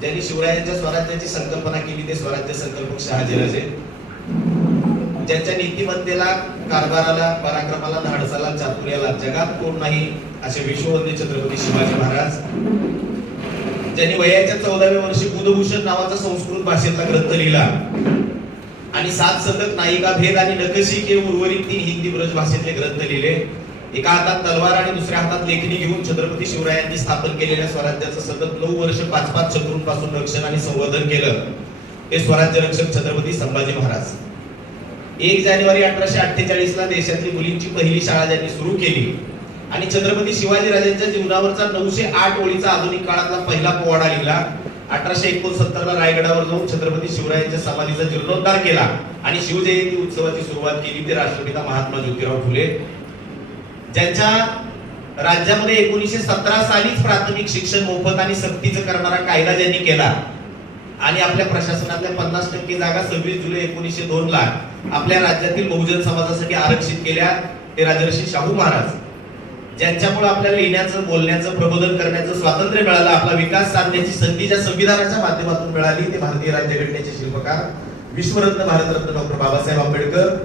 ज्यांनी शिवरायांच्या स्वराज्याची संकल्पना केली ते स्वराज्य संकल्पक शहाजीराजे, ज्यांच्या नीतिमत्तेला, कारभाराला, पराक्रमाला, धाडसाला, चातुर्याला जगात कोण नाही असे विश्ववंदनीय छत्रपती शिवाजी महाराज, ज्यांनी वयाच्या 14व्या वर्षी बुधभूषण नावाचा संस्कृत भाषेतला ग्रंथ लिहिला आणि 7 शतक, नायिका भेद आणि नखशिके उर्वरित 3 हिंदी ब्रज भाषेतले ग्रंथ लिहिले. एका हातात तलवार आणि दुसऱ्या हातात लेखणी घेऊन छत्रपती शिवरायांनी स्थापन केलेल्या स्वराज्याचं सतत 9 वर्ष 5-5 शत्रूंपासून रक्षण आणि संवर्धन केलं ते स्वराज्य रक्षक छत्रपती संभाजी महाराज. 1 जानेवारी 1848 ला देशातली मुलींची पहिली शाळा ज्यांनी सुरू केली आणि छत्रपती शिवाजी राजांच्या जीवनावरचा 908 ओळीचा आधुनिक काळातला पहिला पोवाडा लिहिला. 1869 ला रायगडावर जाऊन छत्रपती शिवरायांच्या समाधीचा जीर्णोद्धार केला आणि शिवजयंती उत्सवाची सुरुवात केली ते राष्ट्रपिता महात्मा ज्योतिराव फुले, ज्यांच्या राज्यामध्ये 1917 सालीच प्राथमिक शिक्षण मोफत आणि सक्तीचं करणारा कायदा ज्यांनी केला आणि आपल्या प्रशासनातल्या 50% जागा 26 जुलै 1902 ला आपल्या राज्यातील बहुजन समाजासाठी आरक्षित केल्या ते राजर्षी शाहू महाराज, ज्यांच्यामुळे आपल्याला लिहिण्याचं, बोलण्याचं, प्रबोधन करण्याचं स्वातंत्र्य मिळालं, आपला विकास साधण्याची संधी ज्या संविधानाच्या माध्यमातून मिळाली ते भारतीय राज्यघटनेचे शिल्पकार विश्वरत्न भारतरत्न डॉक्टर बाबासाहेब आंबेडकर,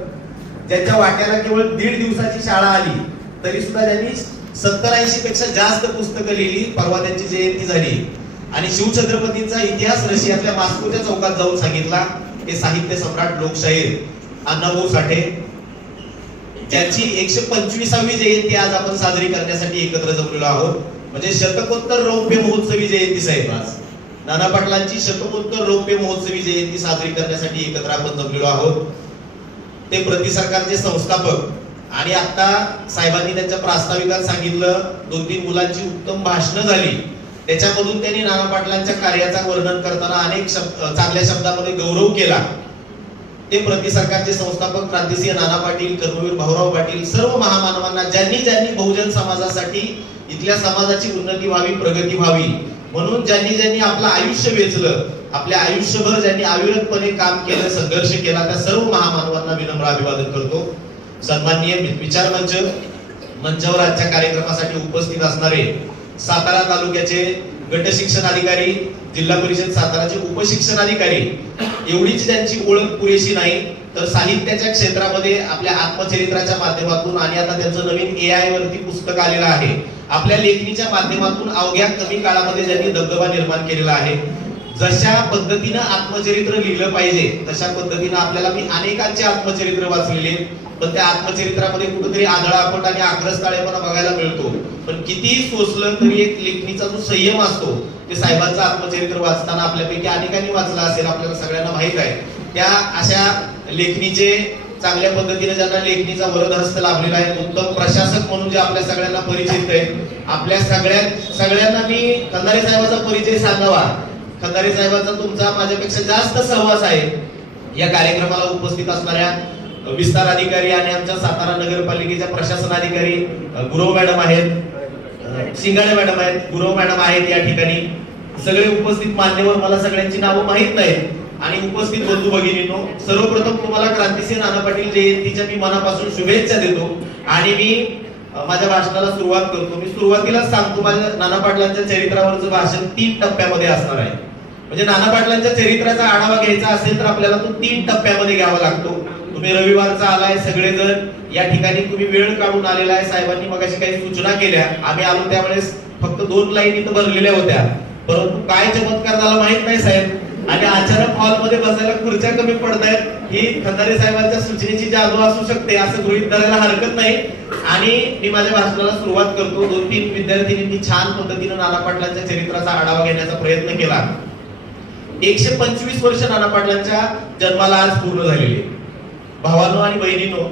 ज्यांच्या वाट्याला केवळ 1.5 दिवसाची शाळा आली तरी सुद्धा त्यांनी 70-80 पेक्षा जास्त पुस्तकं लिहिली. परवा त्यांची जयंती झाली आणि शिवछत्रपतींचा इतिहास रशियातल्या मॉस्कोच्या चौकात जाऊन सांगितला ते साहित्य सम्राट लोकशाहीर अण्णाभाऊ साठे, ज्यांची 125वी जयंती आज आपण साजरी करण्यासाठी एकत्र जमलेलो आहोत. म्हणजे शतकोत्तर रौप्य महोत्सवी जयंती साहेब, आज नाना पाटलांची शतकोत्तर रौप्य महोत्सवी जयंती साजरी करण्यासाठी एकत्र आपण जमलेलो आहोत. ते प्रति सरकारचे संस्थापक आणि आता साहेबांनी त्यांच्या प्रास्ताविकात सांगितलं 2-3 मुलांची उत्तम भाषणं झाली, त्याच्यामधून त्यांनी नाना पाटलांच्या कार्याचा वर्णन करताना अनेक चांगल्या शब्दामध्ये गौरव केला. ते प्रति सरकारचे संस्थापक क्रांतिसिंह नाना पाटील, कर्मवीर भाऊराव पाटील, सर्व महामानवांना ज्यांनी बहुजन समाजासाठी इथल्या समाजाची उन्नती व्हावी, प्रगती व्हावी म्हणून ज्यांनी आपलं आयुष्य वेचलं, आपल्या आयुष्यभर ज्यांनी अविरतपणे काम केलं, संघर्ष केला त्या सर्व महामानवांना विनम्र अभिवादन करतो. सन्माननीय विचार मंचावर आजच्या कार्यक्रमासाठी उपस्थित असणारे सातारा तालुक्याचे गट शिक्षण अधिकारी, जिल्हा परिषद साताराचे उपशिक्षण अधिकारी, एवढीच त्यांची ओळख पुरेशी नाही तर साहित्याच्या क्षेत्रामध्ये आपल्या आत्मचरित्राच्या माध्यमातून आणि आता त्यांचं नवीन AI वरती पुस्तक आलेलं आहे, आपल्या लेखणीच्या माध्यमातून अवघ्या कमी काळामध्ये ज्यांनी दबदबा निर्माण केलेला आहे. जशा पद्धतीनं आत्मचरित्र लिहिलं पाहिजे तशा पद्धतीनं आपल्याला मी अनेकांचे आत्मचरित्र वाचलेले, पण त्या आत्मचरित्रामध्ये कुठेतरी आंधळापट आणि आक्रस्ताळेपणा बघायला मिळतो. पण कितीही सोसलं तरी एक लेखणीचा जो संयम असतो ते साहेबांचं आत्मचरित्र वाचताना आपल्यापैकी अनेकांनी वाचला असेल, आपल्याला सगळ्यांना माहित आहे. त्या अशा लेखणीचे चांगल्या पद्धतीने ज्यांना लेखणीचा वरदहस्त लाभलेला आहे, उत्तम प्रशासक म्हणून जे आपल्या सगळ्यांना परिचित आहे, आपल्या सगळ्यांना मी खंदारे साहेबांचा परिचय सांगावा. खंदारे साहेबांचा तुमचा माझ्यापेक्षा जास्त सहवास आहे. या कार्यक्रमाला उपस्थित असणाऱ्या विस्तार अधिकारी आणि आमच्या सातारा नगरपालिकेच्या प्रशासन अधिकारी गुरव मॅडम आहेत, शिंगाडे मॅडम आहेत, गुरव मॅडम आहेत, या ठिकाणी सगळे उपस्थित मान्यवर, मला सगळ्यांची नावं माहित नाहीत आणि उपस्थित बंधू भगिनींनो, सर्वप्रथम तुम्हाला क्रांतिसिंह नाना पाटील जयंतीच्या मी मनापासून शुभेच्छा देतो आणि मी माझ्या भाषणाला सुरुवात करतो. मी सुरुवातीलाच सांगतो माझ्या नाना पाटलांच्या चरित्रावरचं भाषण 3 टप्प्यामध्ये असणार आहे. म्हणजे नाना पाटलांच्या चरित्राचा आढावा घ्यायचा असेल तर आपल्याला तो 3 टप्प्यामध्ये घ्यावा लागतो. तुम्ही रविवारचा आलाय सगळेजण, या ठिकाणी तुम्ही वेळ काढून आलेला आहे. साहेबांनी मगाशी काही सूचना केल्या, आम्ही आलो त्यावेळेस फक्त 2 लाईन इथं भरलेल्या होत्या, परंतु काय चमत्कार झाला माहित नाही साहेब, आणि अचानक हॉलमध्ये बसायला खुर्च्या कमी पडतायत. ही खंदारे साहेबांच्या सूचनेची जादू असू शकते असं गृहीत धरायला हरकत नाही. आणि मी माझ्या भाषणाला सुरुवात करतो. 2-3 विद्यार्थिनींनी छान पद्धतीने नाना पाटलांच्या चरित्राचा आढावा घेण्याचा प्रयत्न केला. 125 वर्ष नाना पाटलांच्या जन्माला आज पूर्ण झालेली. भावांनो आणि बहिणींनो,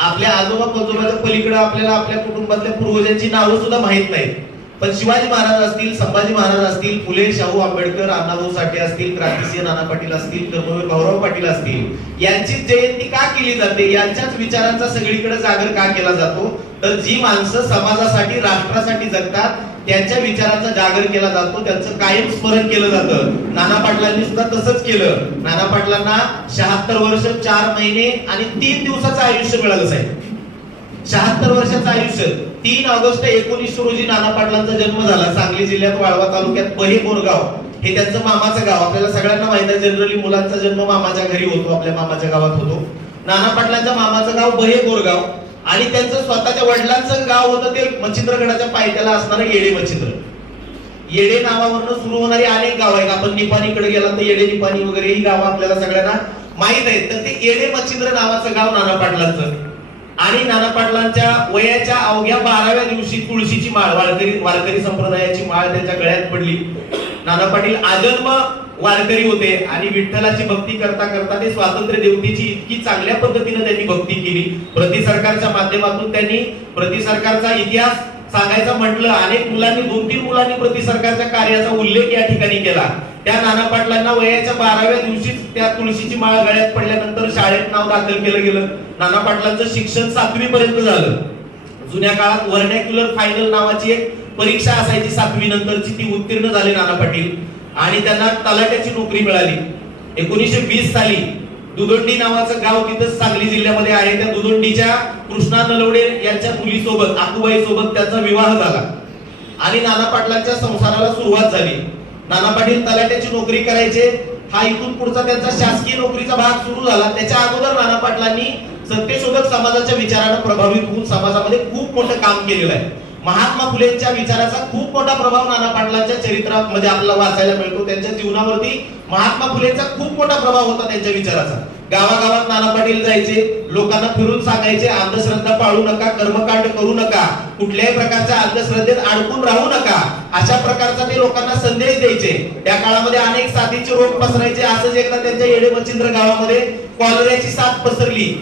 आपल्या आजोबा पंजोबाच्या पलीकडे आपल्याला आपल्या कुटुंबातल्या पूर्वजांची नावं सुद्धा माहित नाहीत, पण शिवाजी महाराज असतील, संभाजी महाराज असतील, फुले शाहू आंबेडकर, अण्णाभाऊ साठे असतील, क्रांतिसिंह नाना पाटील असतील, कर्मवीर भाऊराव पाटील असतील, यांची जयंती का केली जाते, यांच्याच विचारांचा सगळीकडे जागर का केला जातो, तर जी माणसं समाजासाठी, राष्ट्रासाठी जगतात त्यांच्या विचारांचा जागर केला जातो, त्यांचं कायम स्मरण केलं जातं. नाना पाटलांनी सुद्धा तसंच केलं. नाना पाटलांना 76 वर्ष 4 महिने आणि 3 दिवसाचं आयुष्य मिळालं साहेब. 76 वर्षाचं आयुष्य. 3 ऑगस्ट 1900 रोजी नाना पाटलांचा जन्म झाला. सांगली जिल्ह्यात वाळवा तालुक्यात बहे बोरगाव हे त्यांचं मामाचं गाव. आपल्याला सगळ्यांना माहित आहे, जनरली मुलांचा जन्म मामाच्या घरी होतो, आपल्या मामाच्या गावात होतो. नाना पाटलांच्या मामाचं गाव बहे गोरगाव आणि त्यांचं स्वतःच्या वडिलांचं गाव होतं ते मच्छिंद्रगडाच्या पायथ्याला असणारं येडे मच्छिंद्र. येडे नावावरनं सुरू होणारी अनेक गाव आहेत. आपण निपाणीकडे गेला तर येडे निपाणी वगैरे ही गावं आपल्याला सगळ्यांना माहित आहेत. तर ते येडे मच्छिंद्र नावाचं गाव नाना पाटलांचं. आणि नाना पाटलांच्या वयाच्या अवघ्या 12व्या दिवशी तुळशीची माळ, वारकरी संप्रदायाची माळ त्यांच्या गळ्यात पडली. नाना पाटील आजन्म वारकरी होते आणि विठ्ठलाची भक्ती करता करता ते स्वातंत्र्य देवतेची इतकी चांगल्या पद्धतीने त्यांनी भक्ती केली. प्रति सरकारच्या माध्यमातून त्यांनी प्रति सरकारचा इतिहास सांगायचा म्हटलं, अनेक मुलांनी 2-3 मुलांनी प्रति सरकारच्या कार्याचा उल्लेख या ठिकाणी केला. त्या नाना पाटलांना वयाच्या 12व्या दिवशीच त्या तुळशीची माळ गळ्यात पडल्यानंतर शाळेत नाव दाखल केलं गेलं. नाना पाटलांचं शिक्षण 7वी पर्यंत झालं. जुन्या काळात व्हर्नॅक्युलर फायनल नावाची एक परीक्षा असायची 7वी नंतरची, ती उत्तीर्ण झाले नाना पाटील आणि त्यांना तलाट्याची नोकरी मिळाली. 1920 साली दुदोंडी नावाचं गाव तिथं सांगली जिल्ह्यामध्ये आहे. त्या दुदोंडीच्या कृष्णा नलवडे यांच्या मुलीसोबत आकुबाई सोबत त्यांचा विवाह झाला आणि नाना पाटलांच्या संसाराला सुरुवात झाली. नाना पाटील तलाट्याची नोकरी करायचे. हा इथून पुढचा त्यांचा शासकीय नोकरीचा भाग सुरू झाला. त्याच्या अगोदर नाना पाटलांनी सत्यशोधक समाजाच्या विचारानं प्रभावित होऊन समाजामध्ये खूप मोठं काम केलेलं आहे. महात्मा फुलेंच्या विचाराचा खूप मोठा प्रभाव नाना पाटलांच्या चरित्रात म्हणजे आपल्याला वाचायला मिळतो. त्यांच्या जीवनावरती महात्मा फुलेंचा खूप मोठा प्रभाव होता त्यांच्या विचाराचा. गावागावात नाना पाटील जायचे, लोकांना फिरून सांगायचे अंधश्रद्धा पाळू नका, कर्मकांड करू नका, कुठल्याही प्रकारच्या अंधश्रद्धेत अडकून राहू नका, अशा प्रकारचा ते लोकांना संदेश द्यायचे. त्या काळामध्ये अनेक साथीचे रोग पसरायचे. असंच एकदा त्यांच्या येडे मच्छिंद्र गावामध्ये कॉलऱ्याची साथ पसरली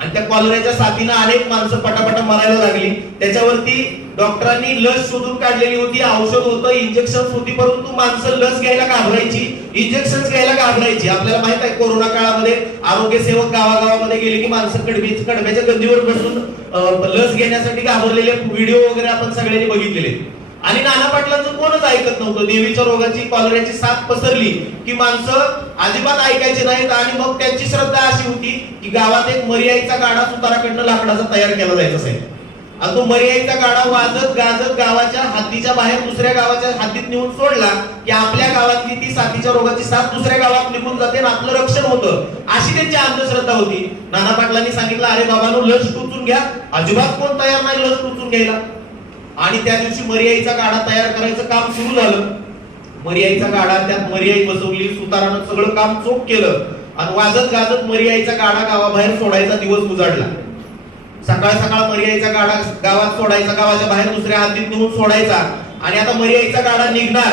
आणि त्या कॉलऱ्याच्या साथीनं अनेक माणसं पटापटा मरायला लागली. त्याच्यावरती डॉक्टरांनी लस शोधून काढलेली होती, औषध होतं, इंजेक्शन होती, परंतु माणसं लस घ्यायला घाबरायची, इंजेक्शन घ्यायला घाबरायची. आपल्याला माहित आहे कोरोना काळामध्ये आरोग्य सेवक गावागावामध्ये गेले की माणसं कडब्याच्या गंदीवर बसून लस घेण्यासाठी घाबरलेले व्हिडिओ वगैरे आपण सगळ्यांनी बघितलेले. आणि नाना पाटलांचं कोणच ऐकत नव्हतं. देवीच्या रोगाची कॉलऱ्याची साथ पसरली की माणसं अजिबात ऐकायचे नाहीत. आणि मग त्यांची श्रद्धा अशी होती की गावात एक मर्याईचा गाडा सुताराकडनं लाकडाचा तयार केला जायचा असायचा आणि तो मर्याईचा गाडा वाजत गाजत गावाच्या हद्दीच्या बाहेर दुसऱ्या गावाच्या हद्दीत नेऊन सोडला की आपल्या गावातली ती साथीच्या रोगाची साथ दुसऱ्या गावात निघून जाते आणि आपलं रक्षण होतं, अशी त्यांची अंधश्रद्धा होती. नाना पाटलांनी सांगितलं, अरे बाबांनो, लस टोचून घ्या. अजिबात कोण तयार नाही लस टोचून घ्यायला. आणि त्या दिवशी मर्याईचा गाडा तयार करायचं काम सुरू झालं. मर्याईचा गाडा, त्यात मर्याई बसवली, सुतारानं सगळं काम चोख केलं आणि वाजत गाजत मर्याईचा गाडा गावाबाहेर सोडायचा दिवस उजाडला. सकाळ सकाळ मर्याईचा गाडा गावात सोडायचा, गावाच्या बाहेर दुसऱ्या हद्दीत नेऊन सोडायचा आणि आता मर्याईचा गाडा निघणार.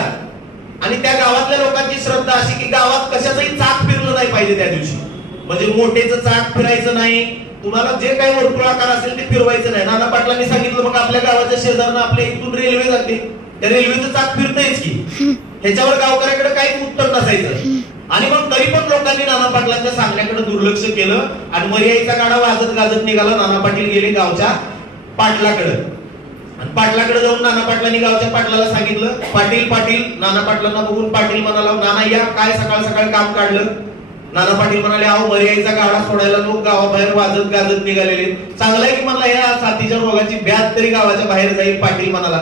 आणि त्या गावातल्या लोकांची श्रद्धा अशी की गावात कशाचंही चाक फिरलं नाही पाहिजे त्या दिवशी. म्हणजे मोठेचं चाक फिरायचं नाही, तुम्हाला जे काही वर्तुळाकार असेल ते फिरवायचं नाही. नाना पाटलांनी सांगितलं, मग आपल्या गावाच्या शेजारनं आपल्या इथून रेल्वे जाते, त्या रेल्वेचं चाक फिरतंयच की. ह्याच्यावर गावकऱ्याकडे काहीच उत्तर नसायचं. आणि मग तरी पण लोकांनी नाना पाटलांच्या सांगण्याकडे दुर्लक्ष केलं आणि मर्याईचा गाडा वाजत गाजत निघाला. नाना पाटील गेले गावच्या पाटलाकडे आणि पाटलाकडे जाऊन नाना पाटलांनी गावच्या पाटलाला सांगितलं, पाटील पाटील. नाना पाटलांना बघून पाटील म्हणाला, नाना या, काय सकाळ सकाळ काम काढलं? नाना पाटील म्हणाले, अहो मर्याईचा गाडा सोडायला लोक गावाबाहेर वाजत गाजत निघालेले. चांगलंय की म्हणला, या साथीच्या रोगाची ब्याज तरी गावाच्या बाहेर जाईल. पाटील म्हणाला,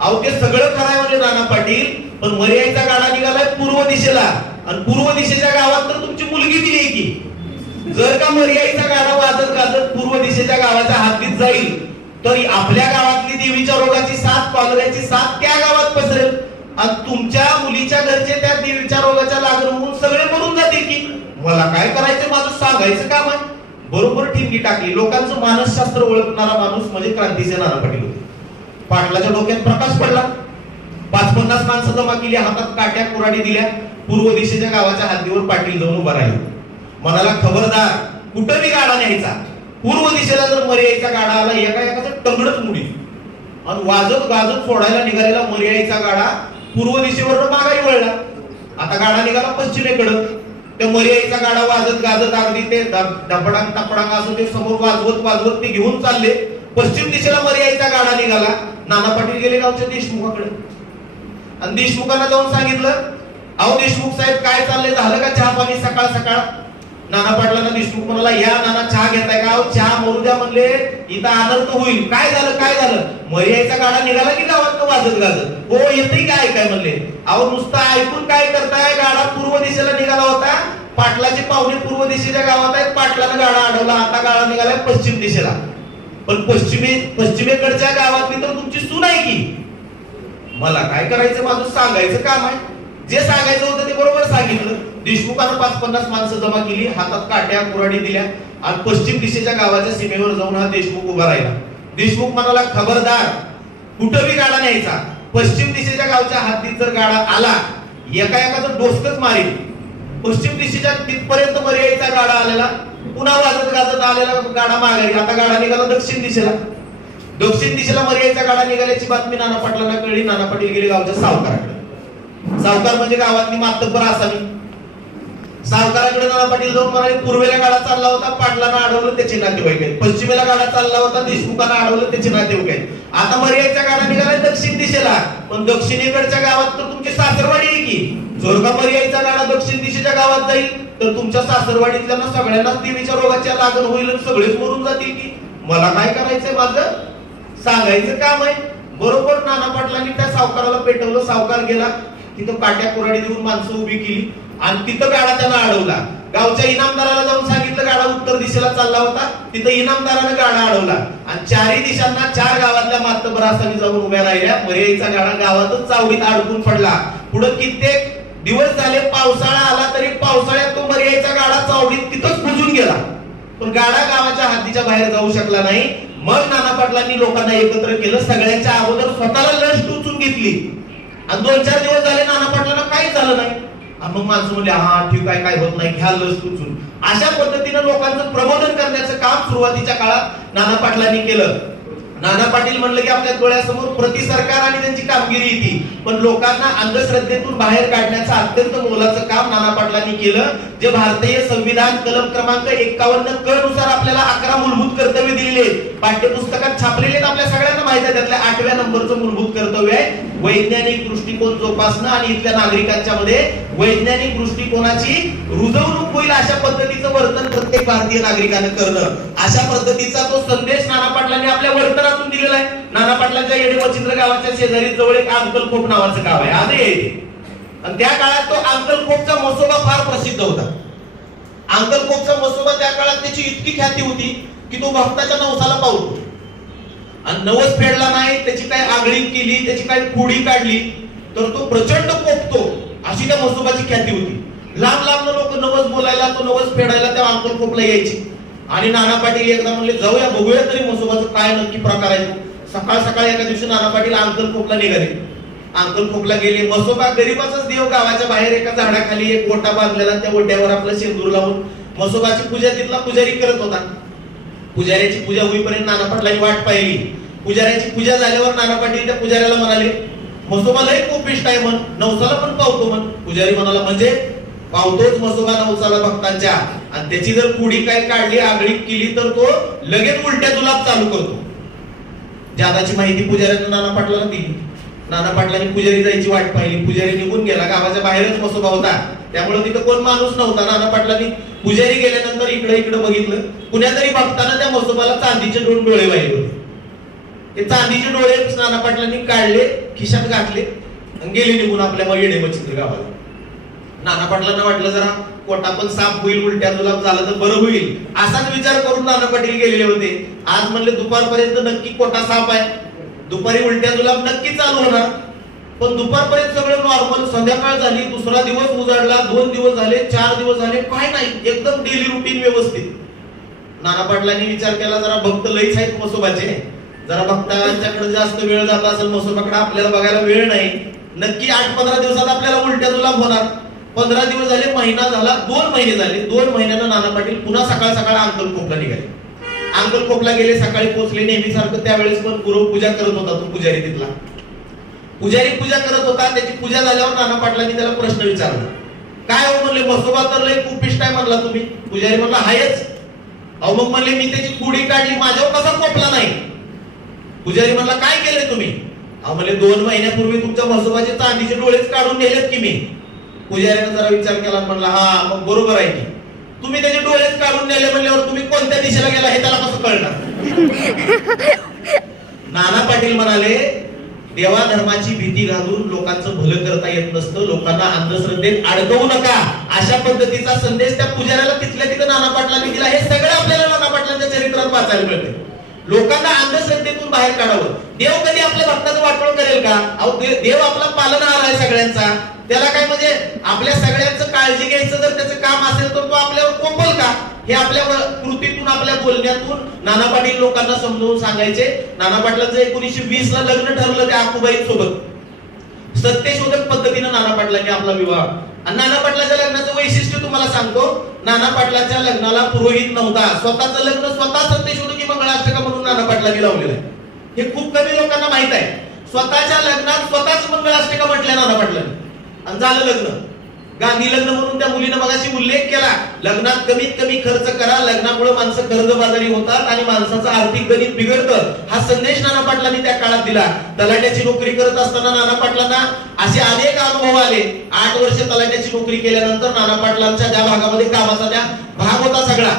अहो ते सगळं खरंय म्हणजे नाना पाटील, पण मर्याईचा गाडा निघालाय पूर्व दिशेला आणि पूर्व दिशेच्या गावात तर तुमची मुलगी दिली की. जर का मर्याईचा गाडा वाजत गाजत पूर्व दिशेच्या गावाच्या हद्दीत जाईल तर आपल्या गावातली देवीच्या रोगाची साथ, कॉलऱ्याची साथ त्या गावात पसरेल आणि तुमच्या मुलीच्या घरचे त्या देवीच्या रोगाच्या लागण होऊन सगळे मरून जातील की. मला काय करायचं, माझं सांगायचं काम आहे. बरोबर ठिणगी टाकली. लोकांचं मानसशास्त्र ओळखणारा माणूस म्हणजे क्रांतीचे नाना पाटील होते. पाटलाच्या डोक्यात प्रकाश पडला. 50-50 माणसं जमा केली, हातात काट्या कुऱ्हाडी दिल्या. पूर्व दिशेच्या गावाच्या हद्दीवर पाटील जाऊन उभा राहिले. मनाला खबरदार, कुठं बी गाडा न्यायचा. पूर्व दिशेला जर मर्याईचा गाडा आला, एका एकाचं टंगडच मुडी आणि वाजत गाजत सोडायला निघालेला मर्याईचा गाडा पूर्व दिशेवर मागाई वळला. आता गाडा निघाला पश्चिमेकडं. त्या मर्याईचा गाडा वाजत गाजत अगदी ते डपडांग टपडांग असं ते समोर वाजवत वाजवत ते घेऊन चालले. पश्चिम दिशेला मर्याईचा गाडा निघाला. नाना पाटील गेले गावच्या देशमुखाकडे आणि देशमुखांना जाऊन सांगितलं, अहो देशमुख साहेब, काय चाललंय, झालं का चहा पाणी सकाळ सकाळ? नाना पाटलांना देशमुख म्हणाला, या नाना चहा घेताय का? चहा मरू द्या म्हणले, इथं अनर्थ होईल. काय झालं? मर्यादेचा गाडा निघाला की गावात वाजत गाजत? हो येतंय काय काय म्हणले. अहो नुसतं ऐकून काय करताय? गाडा पूर्व दिशेला निघाला होता, पाटलाचे पाहुणे पूर्व दिशेच्या गावात आहेत, पाटलानं गाडा अडवला. आता गाडा निघालाय पश्चिम दिशेला. पण पश्चिमेकडच्या गावातली तर तुमची सून आहे की. मला काय करायचं? माझं सांगायचं काम आहे. जे सांगायचं होतं ते बरोबर सांगितलं. देशमुखानं 5-50 माणसं जमा केली, हातात काट्या कुऱ्हाडी दिल्या आणि पश्चिम दिशेच्या गावाच्या सीमेवर जाऊन हा देशमुख उभा राहिला. देशमुख म्हणाला, खबरदार कुठंही गाडा न्यायचा. पश्चिम दिशेच्या गावच्या हद्दीत जर गाडा आला, एकाचं डोसकच मारेल. पश्चिम दिशेच्या तिथपर्यंत मर्यादेचा गाडा आलेला, पुन्हा वाजत गाजत आलेला गाडा माघारी. आता गाडा निघाला दक्षिण दिशेला. दक्षिण दिशेला मर्यादेचा गाडा निघाल्याची बातमी नाना पाटलांना कळली. नाना पाटील गेले गावच्या सावकाराकडे. सावकार म्हणजे गावातली मातब्बर असावी. सावकाराकडे नाना पाटील जाऊन म्हणाले, पूर्वेला गाडा चालला होता, पाटलांना अडवलं, त्याचे नातेवाईक आहेत. पश्चिमेला गाडा चालला होता, देशमुखांना अडवलं, त्याचे नातेवाईक आहेत. आता मर्यादेचा गाडा निघाला दक्षिण दिशेला, पण दक्षिणेकडच्या गावात तर तुमची सासरवाडी आहे की. जर का मर्यादेचा गाडा दक्षिण दिशेच्या गावात जाईल तर तुमच्या सासरवाडीतल्या सगळ्यांनाच देवीच्या रोगाची लागण होईल आणि सगळेच मरून जातील की. मला काय करायचंय? माझं सांगायचं काम आहे. बरोबर नाना पाटलांनी त्या सावकाराला पेटवलं. सावकार गेला, तिथं काट्या कुऱ्हाडी देऊन माणसं उभी केली आणि तिथं गाडा त्याला अडवला. गावच्या इनामदाराला जाऊन सांगितलं गाडा उत्तर दिशेला चालला होता. तिथं इनामदाराने गाडा अडवला आणि चारही दिशांना 4 गावातल्या मातब्बर असानी जाऊन उभ्या राहिल्या. मर्यादेचा गाडा गावातच चावडीत अडकून पडला. पुढे कित्येक दिवस झाले, पावसाळा आला तरी पावसाळ्यात तो मर्यादेचा गाडा चावडीत तिथंच बुजून गेला. पण गाडा गावाच्या हद्दीच्या बाहेर जाऊ शकला नाही. मग नाना पाटलांनी लोकांना एकत्र केलं. सगळ्यांच्या अगोदर स्वतःला लस टोचून घेतली आणि 2-4 दिवस झाले नाना पाटलांना काहीच झालं नाही. मग माणसं म्हणले, हा ठीक आहे, काय होत नाही, घ्या लस टोचून. अशा पद्धतीनं लोकांचं प्रबोधन करण्याचं काम सुरुवातीच्या काळात नाना पाटलांनी केलं. नाना पाटील म्हणलं की आपल्या डोळ्यासमोर प्रति सरकार आणि त्यांची कामगिरी येते, पण लोकांना अंधश्रद्धेतून बाहेर काढण्याचं अत्यंत मोलाचं काम नाना पाटलांनी केलं. जे भारतीय संविधान कलम क्रमांक 51 क नुसार आपल्याला 11 मूलभूत कर्तव्य दिलेले पाठ्यपुस्तकात छापलेले आहेत. आपल्या सगळ्यांना माहिती आहे. त्यातल्या 8व्या नंबरचं मूलभूत कर्तव्य आहे वैज्ञानिक दृष्टिकोन जोपासणं आणि इथल्या नागरिकांच्या मध्ये वैज्ञानिक दृष्टिकोनाची रुजवणूक होईल अशा पद्धतीचं वर्तन प्रत्येक भारतीय नागरिकानं करणं. अशा पद्धतीचा तो संदेश नाना पाटलांनी आपल्या वर्तनातून दिलेला आहे. नाना पाटलांच्या येडे मच्छिंद्र गावाच्या शेजारी जवळ एक अंकलखोप नावाचं गाव आहे, आजही आहे. आणि त्या काळात तो अंकलखोपचा मसोबा फार प्रसिद्ध होता. अंकलखोपचा मसोबा त्या काळात त्याची इतकी ख्याती होती की तो भक्ताच्या नवसाला पावतो आणि नवस फेडला नाही, त्याची काय आगळीक केली, त्याची काय खोडी काढली तर तो प्रचंड कोपतो, अशी त्या मसोबाची ख्याती होती. लांब लांब लोक नवस बोलायला, तो नवस फेडायला त्या अंकलखोपला यायची. आणि नाना पाटील एकदा म्हणले, जाऊया बघूया तरी मसोबाचं काय नक्की प्रकार आहे. सकाळ सकाळ एका दिवशी नाना पाटील अंकलखोपला निघाले. अंकलखोपला गेले. मसोबा गरीबाचाच देव. गावाच्या बाहेर एका झाडाखाली एक ओटा बांधलेला, त्या ओट्यावर आपलं शेंदूर लावून मसोबाची पूजा तिथला पुजारी करत होता. पुजाऱ्याची पूजा होईपर्यंत नाना पाटलांनी वाट पाहिली. पुजाऱ्याची पूजा झाल्यावर नाना पाटील त्या पुजाऱ्याला म्हणाले, मसोबा लय कोपिष्ट आहे म्हण, नवसाला पण पावतो म्हण. पुजारी म्हणाला, म्हणजे पावतोच मसोबा नवसाला भक्तांच्या, आणि त्याची जर कुडी काय काढली, आगळीक केली तर तो लगेच उलट्या जुलाब चालू करतो. जादाची माहिती पुजाऱ्यानं नाना पाटलाला दिली. नाना पाटलांनी पुजारी जायची वाट पाहिली. पुजारी निघून गेला. गावाच्या बाहेरच मसोबा होता, त्यामुळे तिथं कोण माणूस नव्हता. नाना पाटलांनी पुजारी गेल्यानंतर इकडे बघितलं. कुण्यातरी भक्तानं त्या मसोबाला चांदीचे 2 डोळे वाहिले होते. ते चांदीचे डोळे नाना पाटलांनी काढले, खिशात घातले आणि गेले निघून आपल्या येडे मच्छिंद्र गावाला. नाना पाटलांना वाटलं जरा पोटा पण साफ होईल, उलट्या जुलाब झाला तर बरं होईल, असाच विचार करून नाना पाटील गेलेले होते. आज म्हणले दुपारपर्यंत नक्की पोटा साफ आहे, दुपारी उलट्या जुलाब नक्की चालू होणार. पण दुपारपर्यंत सगळं नॉर्मल. संध्याकाळ झाली, दुसरा दिवस उजाडला, 2 दिवस झाले, 4 दिवस झाले, काय नाही, एकदम डेली रुटीन व्यवस्थित. नाना पाटलांनी विचार केला, जरा भक्त लईच आहेत मसोबाचे, जरा भक्तांच्याकडे जास्त वेळ जात असेल मसोबाकडे, आपल्याला बघायला वेळ नाही, नक्की 8-15 दिवसात आपल्याला उलट्या जुलाब होणार. 15 दिवस झाले, महिना झाला, 2 महिने झाले. 2 महिन्यानं नाना पाटील पुन्हा सकाळ सकाळ अंकलखोपला निघाले. अंकलखोपला गेले, सकाळी पोहोचले. नेहमीसारखं त्यावेळेस पण गुरु पूजा करत होता तो पुजारी तिथला. पुजारी पूजा करत होता. त्याची पूजा झाल्यावर नाना पाटलांनी त्याला प्रश्न विचारला, काय हो म्हणले, मसोबा तर लय कुपिष्ट आहे म्हणला तुम्ही. पुजारी म्हणला, हायच. अहो मग म्हणले, मी त्याची कुडी काढली, माझ्यावर कसा कोपला नाही. पुजारी म्हणला, काय केलंय तुम्ही. अहो म्हणले, 2 महिन्यापूर्वी तुमच्या मसोबाचे चांदीचे डोळेच काढून नेलेत की मी. पुजाऱ्याने जरा विचार केला, म्हणला, हा मग बरोबर आहे की. तुम्ही त्याचे डोळेच काढून नेले म्हणल्यावर तुम्ही कोणत्या दिशेला गेला हे त्याला कसं कळणार? नाना पाटील म्हणाले, देवा धर्माची भीती घालून लोकांचं भलं करता येत नसतं, लोकांना अंधश्रद्धेत अडकवू नका, अशा पद्धतीचा संदेश त्या पुजाऱ्याला तिथल्या तिथं नाना पाटलांनी दिला. हे सगळं आपल्याला नाना पाटलांच्या चरित्रात वाचायला मिळते. लोकांना अंधश्रद्धेतून बाहेर काढावं. देव कधी आपल्या भक्ताचं वाटोळ करेल का? अहो देव आपला पालनहार आहे सगळ्यांचा. त्याला काय म्हणजे आपल्या सगळ्यांचं काळजी घ्यायचं जर त्याचं काम असेल तर तो आपल्यावर कोपल का? हे आपल्या कृतीतून आपल्या बोलण्यातून नाना पाटील लोकांना समजावून सांगायचे. नाना पाटलांचं 1920 ला लग्न ठरलं त्या आकुबाई सोबत. सत्यशोधक पद्धतीने नाना पाटलांनी आपला विवाह. आणि नाना पाटलाच्या लग्नाचं वैशिष्ट्य तुम्हाला सांगतो. नाना पाटलाच्या लग्नाला पुरोहित नव्हता. स्वतःचं लग्न स्वतः सत्यशोधकी मंगळाष्टका म्हणून नाना पाटलांनी लावलेलं आहे. हे खूप कमी लोकांना माहित आहे. स्वतःच्या लग्नात स्वतःच मंगळाष्टका म्हटल्या नाना पाटलांनी आणि झालं लग्न. गांधी लग्न म्हणून त्या मुलीने मगाशी उल्लेख केला. लग्नात कमीत कमी खर्च करा, लग्नामुळे माणसं कर्जबाजारी होतात आणि माणसाचं आर्थिक गणित बिघडतं. हा संदेश नाना पाटलांनी त्या काळात दिला. तलाट्याची नोकरी करत असताना नाना पाटलांना असे अनेक अनुभव आले. 8 वर्ष तलाट्याची नोकरी केल्यानंतर नाना पाटलांच्या ज्या भागामध्ये कामाचा त्या भाग होता सगळा,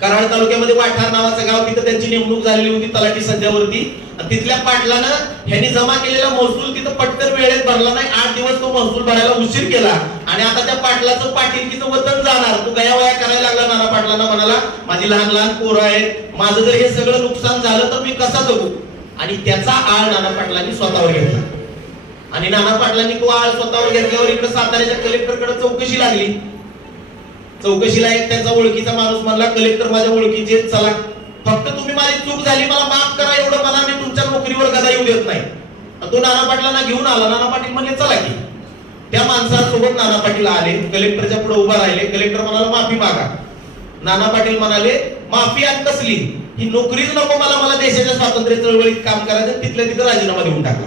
कराड तालुक्यामध्ये वाठार नावाचं गाव, तिथं त्यांची नेमणूक झालेली होती तलाठी सध्यावरती. तिथल्या पाटलानं ह्यांनी जमा केलेला महसूल तिथं पटकन वेळेत भरला नाही. 8 दिवस तो महसूल भरायला उशीर केला आणि आता त्या पाटलाचं पाटीलकीचं वतन जाणार. तो गयावया करायला लागला. नाना पाटलांना म्हणाला, माझी लहान लहान पोरं आहेत, माझं जर हे सगळं नुकसान झालं तर मी कसा जगू? आणि त्याचा आळ नाना पाटलांनी स्वतःवर घेतला. आणि नाना पाटलांनी तो आळ स्वतःवर घेतल्यावर इकडे साताऱ्याच्या कलेक्टरकडे चौकशी लागली. चौकशीला एक त्यांचा ओळखीचा माणूस म्हणला, कलेक्टर माझ्या ओळखीचे, चला फक्त तुम्ही माझी चूक झाली मला माफ करा एवढं म्हणा, मी तुमच्या नोकरीवर गदा येऊ देत नाही. तो नाना पाटलांना घेऊन आला. नाना पाटील म्हणले चला की. त्या माणसासोबत नाना पाटील आले, कलेक्टरच्या पुढे उभा राहिले. कलेक्टर म्हणाला माफी मागा. नाना पाटील म्हणाले, माफी आज कसली? ही नोकरीच नको मला देशाच्या स्वातंत्र्य चळवळीत काम करायचं. तिथल्या तिथं राजीनामा देऊन टाकला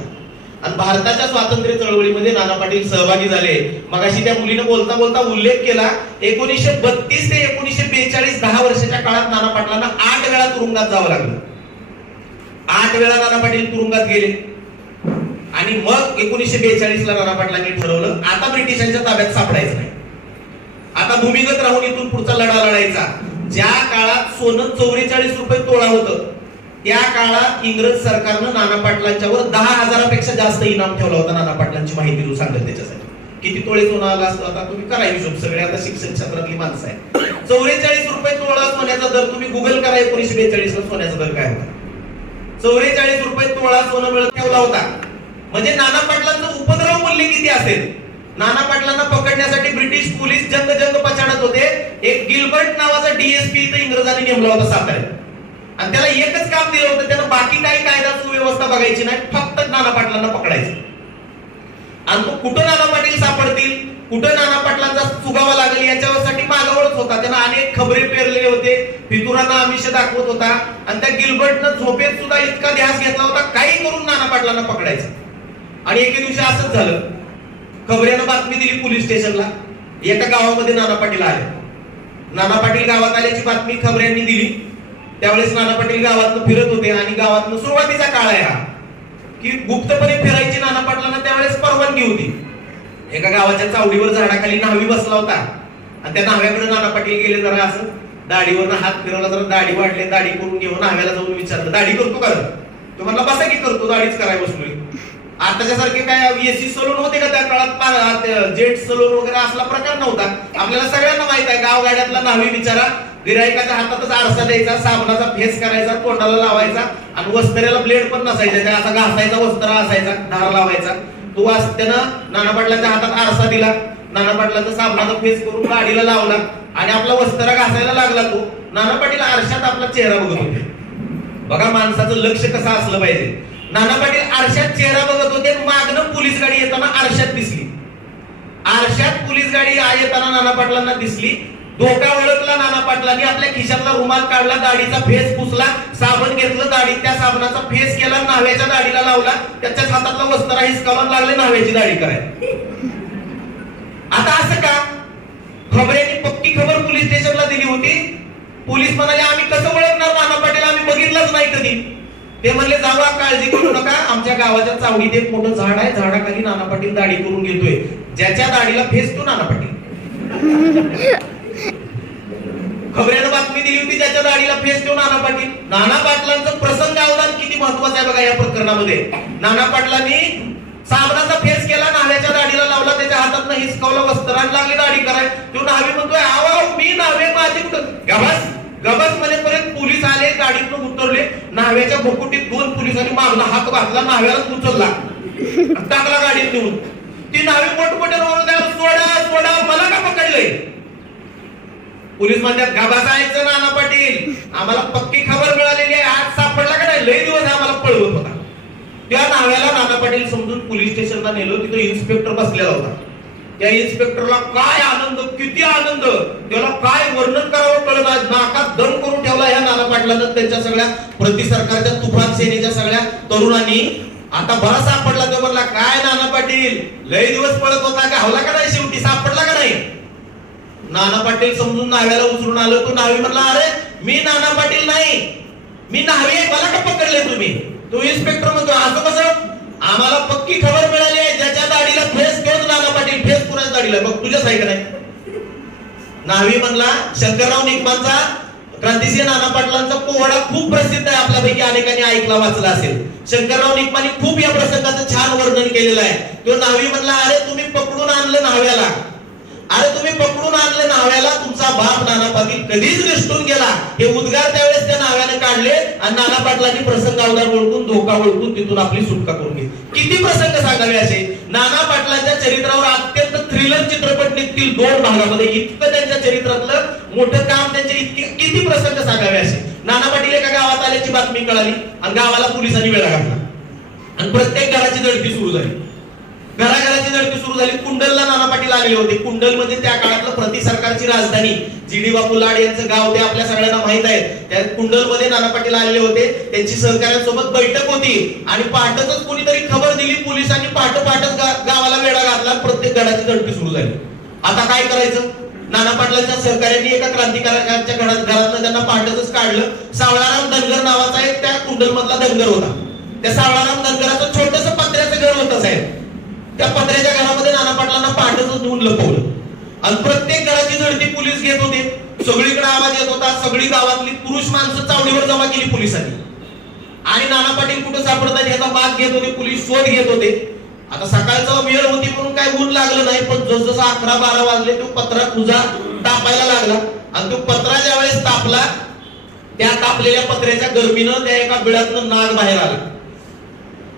आणि भारताच्या स्वातंत्र्य चळवळीमध्ये नाना पाटील सहभागी झाले. मगाशी त्या मुलीने बोलता बोलता उल्लेख केला, 1932 ते 1942 10 वर्षाच्या काळात नाना पाटलांना 8 वेळा तुरुंगात जावं लागलं. 8 वेळा नाना पाटील तुरुंगात गेले. आणि मग 1942 ला नाना पाटलांनी ठरवलं, आता ब्रिटिशांच्या ताब्यात सापडायचं नाही, आता भूमिगत राहून इथून पुढचा लढा लढायचा. ज्या काळात सोनं 44 रुपये तोळा होतं, त्या काळात इंग्रज सरकारनं नाना पाटलांच्यावर 10,000पेक्षा जास्त इनाम ठेवला होता. नाना पाटलांची माहिती देऊ सांगेल त्याच्यासाठी. किती तोळे सोनं आलं असतं आता तुम्ही करा हिशोब. सगळे आता शिक्षण क्षेत्रातली माणसं आहे. 44 रुपये तोळा सोन्याचा दर तुम्ही गुगल करा. 1942 ला सोन्याचा दर काय होता? 44 रुपये तोळा सोनं मिळत ठेवला होता. म्हणजे नाना पाटलांचं उपद्रव मूल्य किती असेल? नाना पाटलांना पकडण्यासाठी ब्रिटिश पोलीस जंग पछाडत होते. एक गिल्बर्ट नावाचा डीएसपी इथं इंग्रजांनी नेमला होता साताऱ्यात. आणि त्याला एकच काम दिलं होतं, त्यानं बाकी काही कायदा सुव्यवस्था बघायची नाही, फक्त नाना पाटलांना पकडायचं. आणि तो कुठं नाना पाटील सापडतील, कुठं नाना पाटलांचा चुगावा लागेल याच्यासाठी मागावरच होता. त्यानं अनेक खबरे पेरलेले होते, फितुरांना आमिष दाखवत होता. आणि त्या गिल्बर्टनं झोपेत सुद्धा इतका ध्यास घेतला होता, काही करून नाना पाटलांना पकडायचं. आणि एके दिवशी असंच झालं. खबऱ्यानं बातमी दिली पोलीस स्टेशनला, एका गावामध्ये नाना पाटील आले. नाना पाटील गावात आल्याची बातमी खबऱ्यांनी दिली. त्यावेळेस नाना पाटील गावातनं फिरत होते आणि गावातनं सुरुवातीचा काळ आहे हा की गुप्तपणे फिरायची नाना पाटलांना त्यावेळेस परवानगी होती. एका गावाच्या चावडीवर झाडाखाली न्हावी बसला होता आणि त्या न्हाव्याकडे नाना पाटील गेले. जरा असं दाढीवरनं हात फिरवला, जरा दाढी वाढले, दाढी करून घेऊन न्हाव्याला जाऊन विचारलं, दाढी करतो का? तो म्हणला बसा की करतो, दाढीच कराय बसलोय. आताच्या सारखे काय एसी सलून होते का त्या काळात? जेट सलून वगैरे असला प्रकार नव्हता. आपल्याला सगळ्यांना माहित आहे, गावगाड्यातला न्हावी बिचारा गिरायकाच्या हातातच आरसा द्यायचा, साबणाचा फेस करायचा, तोंडाला लावायचा आणि वस्त्र्याला ब्लेड पण नसायचा, त्या असा घासायचा वस्त्र असायचा, धार लावायचा. तो त्यानं नाना पाटलाच्या हातात आरसा दिला, नाना पाटलाचा साबणाचा फेस करून गाडीला लावला आणि आपला वस्त्र घासायला लागला. तो नाना पाटील आरशात आपला चेहरा बघत होते. बघा माणसाचं लक्ष कसं असलं पाहिजे. नाना पाटील आरशात चेहरा बघत होते. मागनं पोलीस गाडी येताना आरशात दिसली. आरशात पोलीस गाडी येताना नाना पाटलांना दिसली. धोका ओळखला नाना पाटलांनी, आपल्या खिशातला रुमाल काढला, दाढीचा फेस पुसला, साबण घेतलं, दाढी त्या साबणाचा फेस केला, न्हाव्याच्या दाढीला लावला, त्याच्याच हातातला वस्त्र हिसकावून लागले न्हाव्याची दाढी करायला. आता असं का? खबऱ्यांनी पक्की खबर पोलीस स्टेशनला दिली होती. पोलीस म्हणाले आम्ही कसं ओळखणार नाना पाटील, आम्ही बघितलंच नाही कधी. ते म्हणले जावा, काळजी करू नका, आमच्या गावाच्या चावडीत एक मोठं झाड आहे, झाडाखाली नाना पाटील दाढी करून घेतोय, ज्याच्या दाढीला फेस तो नाना पाटील. खबऱ्यानं बातमी दिली होती ज्याच्या दाढीला फेस ठेवून नाना पाटील. नाना पाटलांचं प्रसंग अवधान किती महत्वाचं आहे बघा या प्रकरणामध्ये. नाना पाटलांनी साबणाचा फेस केला, नाव्याच्या दाढीला लावला, त्याच्या हातात हिसकावला, वस्त्रांना लागली दाढी कराय. तो नावी म्हणतोय आवा मी नावे माझे कुठं गबस गबस म्हणेपर्यंत पोलीस आले, गाडीतून उतरले. नाव्याच्या भोकुटीत 2 पोलिसांनी मागला हात घातला, नाव्याला उचलला, टाकला गाडीत नेऊन. ती नावी मोठमोठ्या सोडा सोडा मला का पकडलंय. पोलीस म्हणतात गाबासायचं नाना पाटील, आम्हाला पक्की खबर मिळालेली आहे, आज सापडला का नाही, लय दिवस आम्हाला पळवत होता. त्या नाव्याला नाना पाटील समजून पोलीस स्टेशनला नेलो. तिथं इन्स्पेक्टर बसलेला होता. त्या इन्स्पेक्टरला काय आनंद, किती आनंद, त्याला काय वर्णन करावं कळलं. नाकात दम करून ठेवला या नाना पाटलानं. त्यांच्या सगळ्या प्रति सरकारच्या तुफान सेनेच्या सगळ्या तरुणांनी आता बरा सापडला. तो म्हणला काय नाना पाटील लय दिवस पळत होता, गावला का नाही, शेवटी सापडला का नाही. नाना पाटील समजून नाव्याला उचलून आलो. तो नावी म्हणला अरे मी नाना पाटील नाही, मी नावी आहे, मला का पकडले तुम्ही. तो इन्स्पेक्टर म्हणतो असं कसं, आम्हाला पक्की खबर मिळाली आहे ज्याच्या दाढीला फेस घेऊन नाना पाटील. फेस कुणाच्या दाढीला बघ, तुझ्याच आहे का नाही. नावी म्हणला शंकरराव निकमांचा, क्रांतिसिंह नाना पाटलांचा पोवाडा खूप प्रसिद्ध आहे, आपल्यापैकी अनेकांनी ऐकला वाचला असेल. शंकरराव निकमांनी खूप या प्रसंगाचं छान वर्णन केलेलं आहे. तो नावी म्हणला अरे तुम्ही पकडून आणलं नाव्याला, अरे तुम्ही पकडून आणलं नाव्याला, तुमचा बाप नाना पाटील कधीच निष्ठून गेला. हे उद्गार त्यावेळेस त्या नाव्याने काढले आणि नाना पाटलांनी प्रसंग अवधान ओळखून, धोका ओळखून तिथून आपली सुटका करून घेतली. किती प्रसंग सांगावे असे. नाना पाटलांच्या चरित्रावर अत्यंत थ्रिलर चित्रपट निघतील 2 भागामध्ये. इतकं त्यांच्या चरित्रातलं मोठं काम, त्यांचे इतके किती प्रसंग सांगावे असे. नाना पाटील एका गावात आल्याची बातमी कळाली आणि गावाला पोलिसांनी वेढा घातला आणि प्रत्येक घराची दडकी सुरू झाली. घराघराची दडकी सुरू झाली. कुंडलला नाना पाटील आलेले होते. कुंडल म्हणजे त्या काळातलं प्रति सरकारची राजधानी. जी.डी. बापू लाड यांचं गाव ते आपल्या सगळ्यांना माहित आहे. त्या कुंडल मध्ये नाना पाटील आलेले होते. त्यांची सहकाऱ्यांसोबत बैठक होती आणि पहाटच कोणीतरी खबर दिली. पोलिसांनी पहाटच गावाला वेढा घातला. प्रत्येक घराची दडकी सुरू झाली. आता काय करायचं. नाना पाटलांच्या सहकार्यांनी एका क्रांतिकारकाच्या घरातनं त्यांना पहाटच काढलं. सावळाराम धनगर नावाचा एक त्या कुंडल मधला धनगर होता. त्या सावळाराम धनगराचं छोटंसं पत्र्याचं घर होतं साहेब. त्या पत्र्याच्या घरामध्ये नाना पाटलांना पहाटच नेऊन लपवलं आणि प्रत्येक घराची झडती पोलीस घेत होते. सगळीकडे आवाज येत होता. सगळी गावातली पुरुष माणसं चावडीवर जमा केली पोलिसांनी आणि नाना पाटील कुठं सापडतात याचा माग घेत होते. पोलीस शोध घेत होते. आता सकाळचा वेळ होती म्हणून काय ऊन लागलं नाही, पण जसं 11-12 वाजले तो पत्रा तुझा तापायला लागला आणि तो पत्रा ज्या वेळेस तापला, त्या तापलेल्या पत्र्याच्या गरमीनं त्या एका बिळातनं नाग बाहेर आला.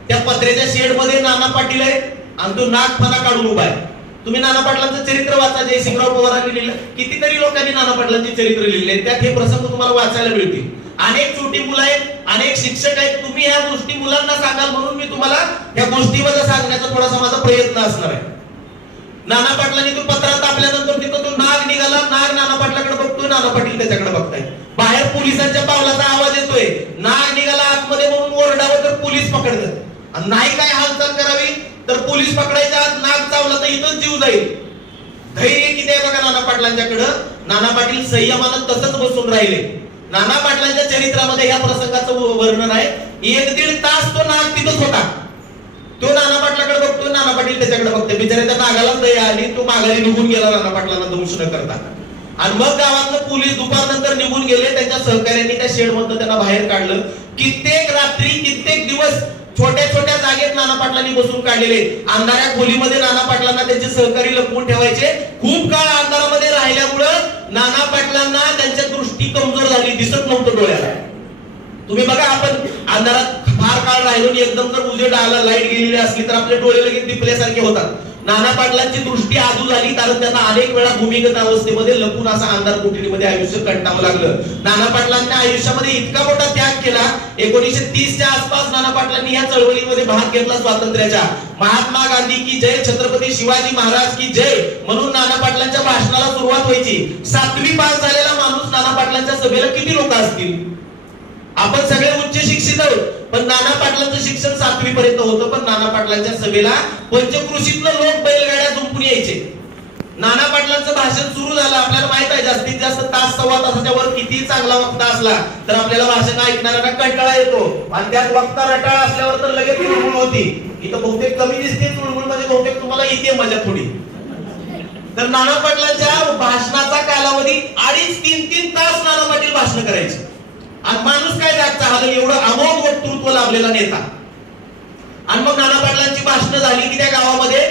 त्या पत्र्याच्या शेड मध्ये नाना पाटील आहे आणि तो नागपणा काढून उभा आहे. तुम्ही नाना पाटलांचं चरित्र वाचा, जयसिंगराव पवारांनी लिहिलं. कितीतरी लोकांनी नाना पाटलांची चरित्र लिहिली, त्यात हे प्रसंग तुम्हाला वाचायला मिळतील. अनेक छोटी मुलं आहेत, अनेक शिक्षक आहेत. तुम्ही ह्या गोष्टी मुलांना सांगाल म्हणून मी तुम्हाला या गोष्टीबद्दल सांगण्याचा थोडासा माझा प्रयत्न असणार आहे. नाना पाटलांनी तो पत्रा तापल्यानंतर तिथं तो नाग निघाला. नाग नाना पाटलाकडे बघतोय, नाना पाटील त्याच्याकडे बघताय. बाहेर पोलिसांच्या पावलाचा आवाज येतोय. नाग निघाला आतमध्ये म्हणून ओरडावं तर पोलीस पकडतात आणि नाही काय हालचाल करावी तर पोलीस पकडायच्या आत नाग चावला तर इथंच जीव जाईल. धैर्य किती आहे बघा नाना पाटलांच्याकडं. नाना पाटील संयमानं तसंच बसून राहिले. नाना पाटलांच्या चरित्रामध्ये या प्रसंगाचं वर्णन आहे. 1-1.5 तास तो नाग तिथंच होता. तो नाना पाटलाकडे बघतो, नाना पाटील त्याच्याकडे बघते. बिचारे त्या नागाला दया आली, तो माघारी निघून गेला नाना पाटलांना दंश न करता. आणि मग गावातलं पोलीस दुपारनंतर निघून गेले. त्यांच्या सहकार्यांनी त्या शेड मधून त्यांना बाहेर काढलं. कित्येक रात्री, कित्येक दिवस छोट्या छोट्या जागेत नाना पाटलांनी बसून काढलेले. अंधाऱ्या खोलीमध्ये नाना पाटलांना त्यांचे सहकारी लपवून ठेवायचे. खूप काळ अंधारामध्ये राहिल्यामुळं नाना पाटलांना त्यांची दृष्टी कमजोर झाली, दिसत नव्हतं डोळ्याला. तुम्ही बघा, आपण अंधारात फार काळ राहिलो आणि एकदम जर उजेड आला, लाईट गेलेली असली तर आपले डोळे लगेच दिपल्यासारखे होतात. नाना पाटलांची दृष्टी आजू झाली कारण त्यांना अनेक वेळा भूमिगत अवस्थेमध्ये लपून असा अंधार कोठडीमध्ये आयुष्य कंटावं लागलं. नाना पाटलांच्या आयुष्यामध्ये इतका मोठा त्याग केला. 1930च्या आसपास नाना पाटलांनी या चळवळीमध्ये भाग घेतला स्वातंत्र्याच्या. महात्मा गांधी की जय, छत्रपती शिवाजी महाराज की जय म्हणून नाना पाटलांच्या भाषणाला सुरुवात व्हायची. 7वी पास झालेला माणूस नाना पाटलांच्या सभेला किती लोक असतील. आपण सगळे उच्च शिक्षित आहोत, पण नाना पाटलांचं शिक्षण 7वी पर्यंत होतं. पण नाना पाटलांच्या सभेला पंचक्रोशीतलं लोक बैलगाड्या झुंपून यायचे. नाना पाटलांचं भाषण सुरू झालं. आपल्याला माहित आहे जास्तीत जास्त तास, सव्वा तासाच्या वर किती चांगला वक्ता असला तर आपल्याला भाषण ऐकणाऱ्यांना कंटाळा येतो आणि त्यात वक्ता रटाळ असल्यावर तर लगेच चुळबुळ होती. इथं बहुतेक कमी दिसते चुळबुळ, म्हणजे बहुतेक तुम्हाला इथे मजा थोडी. तर नाना पाटलांच्या भाषणाचा कालावधी कालावधी 2.5-3 तास नाना पाटील भाषण करायचे. आणि माणूस काय जागचा हाल, एवढं अमोघ वक्तृत्व लाभलेला नेता. आणि मग नाना पाटलांची भाषणं झाली की त्या गावामध्ये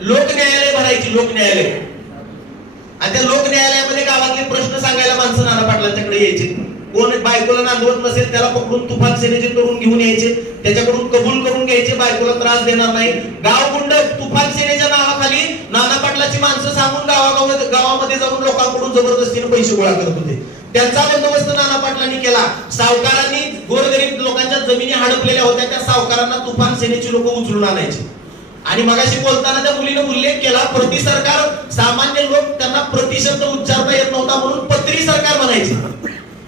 लोक न्यायालय भरायची, लोक न्यायालय. आणि त्या लोक न्यायालयामध्ये गावातले प्रश्न सांगायला माणसं नाना पाटलांच्याकडे यायचे. कोण बायकोला नांदवत नसेल त्याला पकडून तुफान सेनेचे तरुण घेऊन यायचे, त्याच्याकडून कबूल करून घ्यायचे, बायकोला त्रास देणार नाही. गावगुंड तुफान सेनेच्या नावाखाली नाना पाटलाची माणसं सांगून गावामध्ये जाऊन लोकांकडून जबरदस्तीने पैसे गोळा करत होते. त्यांचा बंदोबस्त नाना पाटलांनी केला. सावकारांनी गोरगरीब लोकांच्या जमिनी हडपलेल्या होत्या, त्या सावकारांना तुफान सेनेची लोक उचलून आणायचे. आणि मगाशी बोलताना त्या मुलीने उल्लेख केला, प्रति सरकार, सामान्य लोक त्यांना प्रतिशब्द उच्चारता येत नव्हता म्हणून पत्री सरकार म्हणायचे.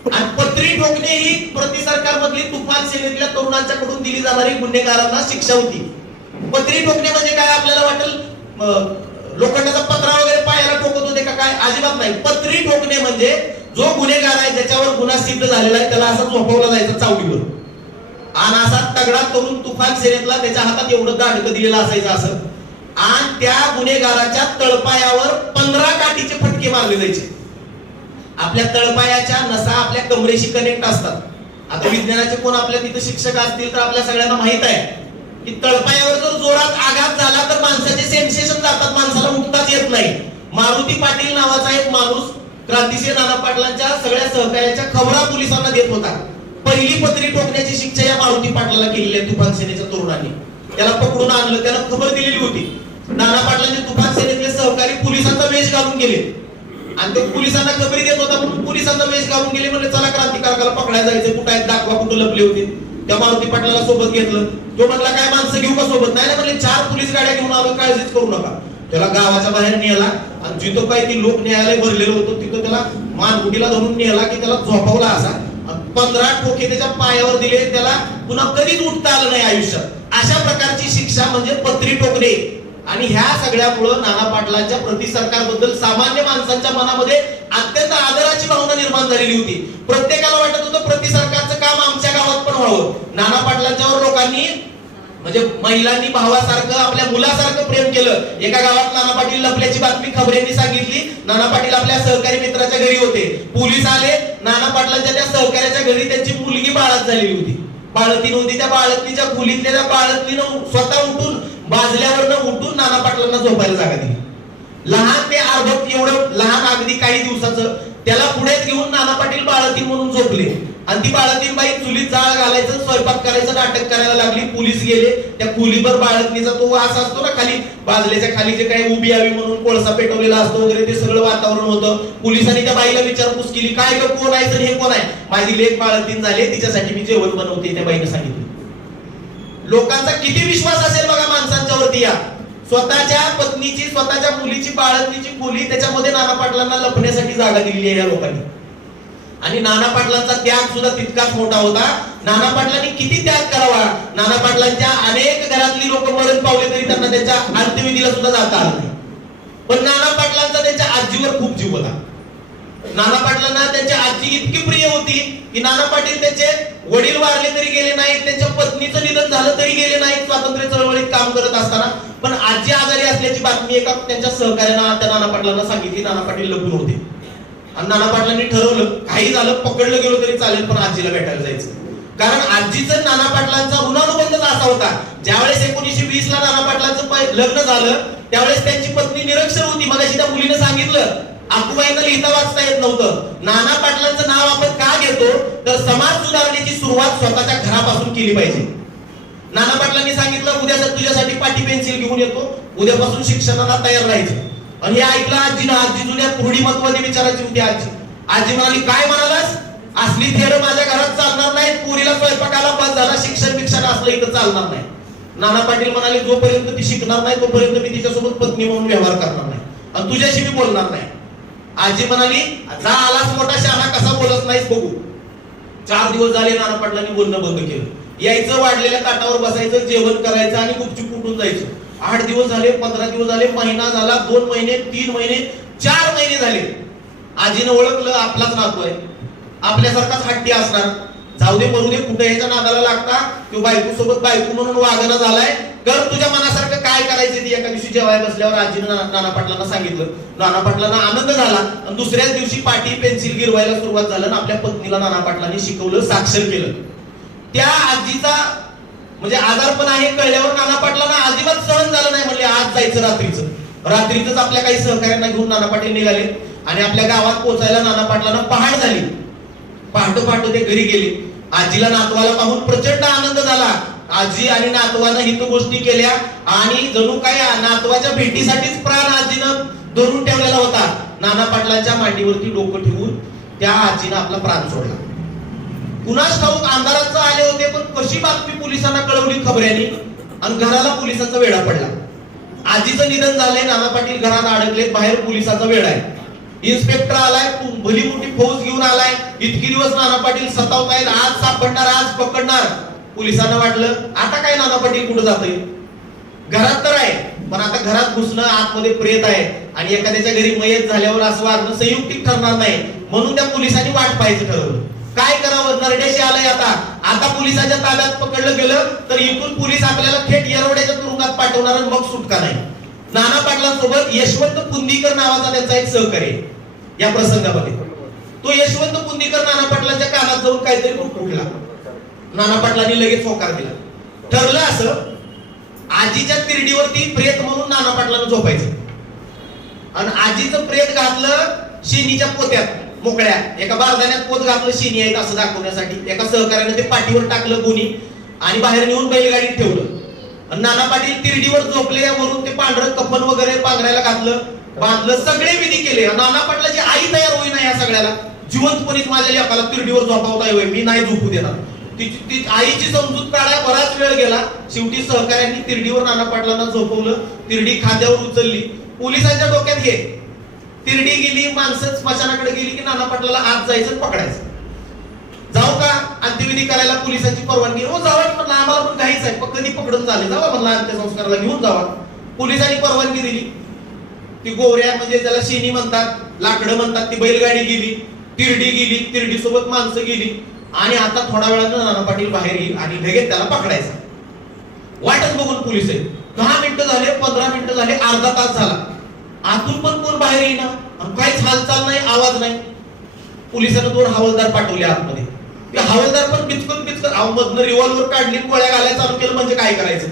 आणि पत्री ठोकणे ही प्रति सरकार मधली तुफान सेनेतल्या तरुणांच्याकडून दिली जाणारी गुन्हेगारांना शिक्षा होती. पत्री ठोकणे म्हणजे काय, आपल्याला वाटेल लोखंडाचा पत्रा वगैरे पायाला ठोकत होते का काय, अजिबात नाही. पत्री ठोकणे म्हणजे जो गुन्हेगार आहे, ज्याच्यावर गुन्हा सिद्ध झालेला आहे, त्याला असं झोपवला जायचं चावडीवर. आणि असा तगडा तरुण तुफान सेनेतला, त्याच्या हातात एवढं दांडकं दिलेलं असायचं असं. आणि त्या गुन्हेगाराच्या तळपायावर 15 काठीचे फटके मारले जायचे. आपल्या तळपायाच्या नसा आपल्या कमरेशी कनेक्ट असतात. आता विज्ञानाचे कोण आपल्या तिथे शिक्षक असतील तर आपल्या सगळ्यांना माहित आहे की तळपायावर जर जोरात आघात झाला तर माणसाचे सेन्सेशन जातात, माणसाला उठताच येत नाही. मारुती पाटील नावाचा एक माणूस क्रांतिसिंह नाना पाटलांच्या सगळ्या सहकार्याच्या खबरा पोलिसांना देत होता. पहिली पत्री ठोकण्याची शिक्षा या मारुती पाटलाला केलेली आहे तुफान सेनेच्या तरुणांनी. त्याला पकडून आणलं, त्याला खबर दिलेली होती. नाना पाटलांचे तुफान सेनेतले सहकारी पोलिसांचा वेश घालून गेले आणि तो पोलिसांना खबरी देत होता म्हणून पोलिसांचा वेश घालून गेले. म्हणजे चला क्रांतिकारकाला पकडायला जायचं, कुठं आहेत दाखवा, कुठं लपले होते. त्या मारुती पाटलाला सोबत घेतलं. तो म्हणला काय माणसं घेऊ का सोबत, नाही म्हणले 4 पोलीस गाड्या घेऊन आलो, काळजीच करू नका. त्याला गावाच्या बाहेर नेला आणि जिथं काय ती लोक न्यायालय भरलेलं होतं तिथं त्याला मानगुटीला धरून नेला की त्याला झोपवला असा. 15 ठोके त्याच्या पायावर दिले, त्याला पुन्हा कधीच उठता आलं नाही आयुष्यात. अशा प्रकारची शिक्षा म्हणजे पत्री ठोकणे. आणि ह्या सगळ्यामुळे नाना पाटलांच्या प्रति सरकार बद्दल सामान्य माणसांच्या मनामध्ये अत्यंत आदराची भावना निर्माण झालेली होती. प्रत्येकाला वाटत होतं प्रति सरकारचं काम आमच्या गावात पण व्हावं. नाना पाटलांच्यावर लोकांनी म्हणजे महिलांनी भावासारखं, आपल्या मुलासारखं प्रेम केलं. एका गावात नाना पाटील लपल्याची बातमी खबऱ्यांनी सांगितली. नाना पाटील आपल्या सहकारी मित्राच्या घरी होते. पोलीस आले. नाना पाटलांच्या त्या सहकार्याच्या घरी त्यांची मुलगी बाळात झालेली होती, बाळतीन होती. त्या बाळतीच्या खोलीतल्या त्या बाळतीनं स्वतः उठून बाजल्यावरनं उठून नाना पाटलांना झोपायला जागा दिली. लहान ते अर्भक एवढं लहान अगदी काही दिवसाचं, त्याला पुढेच घेऊन नाना पाटील बाळतीन म्हणून झोपले. आणि ती बाळतीन बाई चुलीत जाळ घालायचं, स्वयंपाक करायचं नाटक करायला लागली. पोलीस गेले. त्या खोलीभर बाळतीचा तो वास असतो ना, खाली बाजल्याच्या खाली जे काही उभी यावी म्हणून कोळसा पेटवलेला असतो वगैरे, ते सगळं वातावरण होतं. पोलिसांनी त्या बाईला विचारपूस केली, काय ग कोण आहे, तर हे कोण आहे. माझी लेक बाळतीन झाली, तिच्यासाठी मी जेवण बनवते, त्या बाईने सांगितलं. लोकांचा किती विश्वास असेल बघा माणसांच्यावरती. या स्वतःच्या पत्नीची, स्वतःच्या मुलीची बाळतीची खोली, त्याच्यामध्ये नाना पाटलांना लपण्यासाठी जागा दिलेली आहे या लोकांनी. आणि नाना पाटलांचा त्याग सुद्धा तितकाच मोठा होता. नाना पाटलांनी किती त्याग करावा. नाना पाटलांच्या अनेक घरातली लोक मरण पावले तरी त्यांना त्यांच्या अंत्यविधीला सुद्धा जाता आलं नाही. पण नाना पाटलांचा त्यांच्या आजीवर खूप जीव होता. नाना पाटलांना त्यांची आजी इतकी प्रिय होती की नाना पाटील त्यांचे वडील वारले तरी गेले नाहीत, त्यांच्या पत्नीचं निधन झालं तरी गेले नाहीत स्वातंत्र्य चळवळीत काम करत असताना. पण आजी आजारी असल्याची बातमी एका त्यांच्या सहकार्यानं त्या नाना पाटलांना सांगितली. नाना पाटील लपून होते. आणि नाना पाटलांनी ठरवलं काही झालं, पकडलं गेलो तरी चालेल, पण आजीला भेटायला जायचं. कारण आजीचं नाना पाटलांचा ऋणानुबंधच असा होता. ज्यावेळेस 1920 ला नाना पाटलांचं लग्न झालं त्यावेळेस त्यांची पत्नी निरक्षर होती. मगाशी त्या मुलीने सांगितलं आकुबाईंना लिहिता वाचता येत नव्हतं. नाना पाटलांचं नाव आपण का घेतो तर समाज सुधारण्याची सुरुवात स्वतःच्या घरापासून केली पाहिजे. नाना पाटलांनी सांगितलं उद्या जर तुझ्यासाठी पाटी पेन्सिल घेऊन येतो, उद्यापासून शिक्षणाला तयार राहायचं. आणि हे ऐकलं आजीनं. आजी जुन्या रूढीमतवादी विचारायची होती. आजी म्हणाली काय म्हणालास, असली थेर माझ्या घरात चालणार नाही, पुरीला स्वयंपाकाला बस झाला, शिक्षण असलं इथं चालणार नाही. नाना पाटील म्हणाले जोपर्यंत ती शिकणार नाही तोपर्यंत मी तिच्यासोबत पत्नी म्हणून व्यवहार करणार नाही आणि तुझ्याशी मी बोलणार नाही. आजी म्हणाली जा आलास मोठा शहाणा, कसा बोलत नाहीस बघू. 4 दिवस झाले नाना पाटलांनी बोलणं बंद केलं. यायचं, वाढलेल्या ताटावर बसायचं, जेवण करायचं आणि गुपचूप उठून जायचं. 8 दिवस झाले, 15 दिवस झाले, महिना झाला, 2 महिने, 3 महिने, 4 महिने झाले. आजीनं ओळखलं आपलाच नातू आहे, आपल्यासारखाच हट्टी असणार. जाऊ दे मरू दे, कुठे ह्याच्या नादाला लागता, तो बायको सोबत बायको म्हणून वागणं झालाय, कर तुझ्या मनासारखं काय करायचं ते. एका दिवशी जेवायला बसल्यावर आजीनं नाना पाटलांना सांगितलं. नाना पाटलांना आनंद झाला आणि दुसऱ्याच दिवशी पाटी पेन्सिल गिरवायला सुरुवात झालं आणि आपल्या पत्नीला नाना पाटलांनी शिकवलं, साक्षर केलं. त्या आजीचा म्हणजे आजारपण आहे कळल्यावर नाना पाटलांना अजिबात सहन झालं नाही. म्हणले आज जायचं रात्रीच आपल्या काही सहकार्यांना घेऊन नाना पाटील निघाले आणि आपल्या गावात पोहोचायला नाना पाटलांना पहाट झाली. पहाट ते घरी गेले. आजीला नातवाला पाहून प्रचंड आनंद झाला. आजी आणि नातवानं हित गोष्टी केल्या आणि जणू काय नातवाच्या भेटीसाठीच प्राण आजीनं धरून ठेवलेला होता. नाना पाटलांच्या मांडीवरती डोकं ठेवून त्या आजीनं आपला प्राण सोडला. कुणास ठाऊक अंधारात आले होते, पण कशी बातमी पोलिसांना कळवली खबऱ्यांनी आणि घराला पोलिसांचा वेढा पडला. आजीचं निधन झालंय, नाना पाटील घरात अडकले, बाहेर पोलिसांचा वेढा आहे. इन्स्पेक्टर आलाय, भली मोठी फौज घेऊन आलाय. इतकी दिवस नाना पाटील सतावतायत, आज सापडणार, आज पकडणार. पोलिसांना वाटलं आता काय नाना पाटील कुठे जातोय, घरात तर आहे, पण आता घरात घुसणं, आतमध्ये प्रेत आहे आणि एखाद्याच्या घरी मयत झाल्यावर असं वागणं संयुक्तिक ठरणार नाही. म्हणून त्या पोलिसांनी वाट पाहायचं ठरवलं. काय करावं, नरडेशी आलंय. आता पोलिसांच्या ताब्यात पकडलं गेलं तर इथून पोलीस आपल्याला थेट येरवड्याच्या तुरुंगात पाठवणार आणि मग सुटका नाही. नाना पाटलांसोबत यशवंत पुंदीकर नावाचा त्यांचा एक सहकारी या प्रसंगामध्ये. तो यशवंत पुंदीकर नाना पाटलांच्या कानात जाऊन काहीतरी उठला. नाना पाटलांनी लगेच होकार दिला. ठरलं असं, आजीच्या तिरडीवरती प्रेत म्हणून नाना पाटलांना झोपायचं आणि आजीचं प्रेत घातलं शेनीच्या पोत्यात मोकळ्या एका बारदाण्यात पोत घातलं, शेणी आहेत असं दाखवण्यासाठी. एका सहकार्याने ते पाठीवर टाकलं गोणी आणि बाहेर नेऊन बैलगाडीत ठेवलं. नाना पाटील तिरडीवर झोपले, वरून ते पांढरं कफन वगैरे पांघरायला घातलं, बांधलं, सगळे विधी केले. नाना पाटलाची आई तयार होईना या सगळ्याला. जिवंतपणीच माझ्या लेकाला तिरडीवर झोपावता येऊ, मी नाही झोपू देणार. ती आईची समजूत काढायला बराच वेळ गेला. शेवटी सहकार्यांनी तिरडीवर नाना पाटलांना झोपवलं. तिरडी खांद्यावर उचलली. पोलिसांच्या डोक्यात घे, तिरडी गेली, माणसं स्मशानाकडे गेली की नाना पाटलाला आत जायचं, पकडायचं. जाऊ का अंत्यविधी करायला पोलिसांची परवानगी? हो जावा म्हटलं, आम्हाला पण काहीच आहे, कधी पकडून चालेल, जावा म्हणलं, अंत्यसंस्काराला घेऊन जावा. पोलिसांनी परवानगी दिली. ती गोवऱ्या म्हणजे त्याला शेणी म्हणतात, लाकडं म्हणतात, ती बैलगाडी गेली, तिरडी गेली, तिरडी सोबत माणसं गेली आणि आता थोड्या वेळानं नाना पाटील बाहेर येईल आणि लगेच त्याला पकडायचा. वाटच बघून पोलीस आहे. 10 मिनिटं झाले, 15 मिनिटं झाले, अर्धा तास झाला, आतून पण कोण बाहेर येईना, काहीच हालचाल नाही, आवाज नाही. पोलिसांना 2 हवालदार पाठवले आतमध्ये. ते हवालदार पण बिचकत मधनं रिव्हॉल्वर काढली, गोळ्या घालायला चालू केलं. म्हणजे काय करायचं,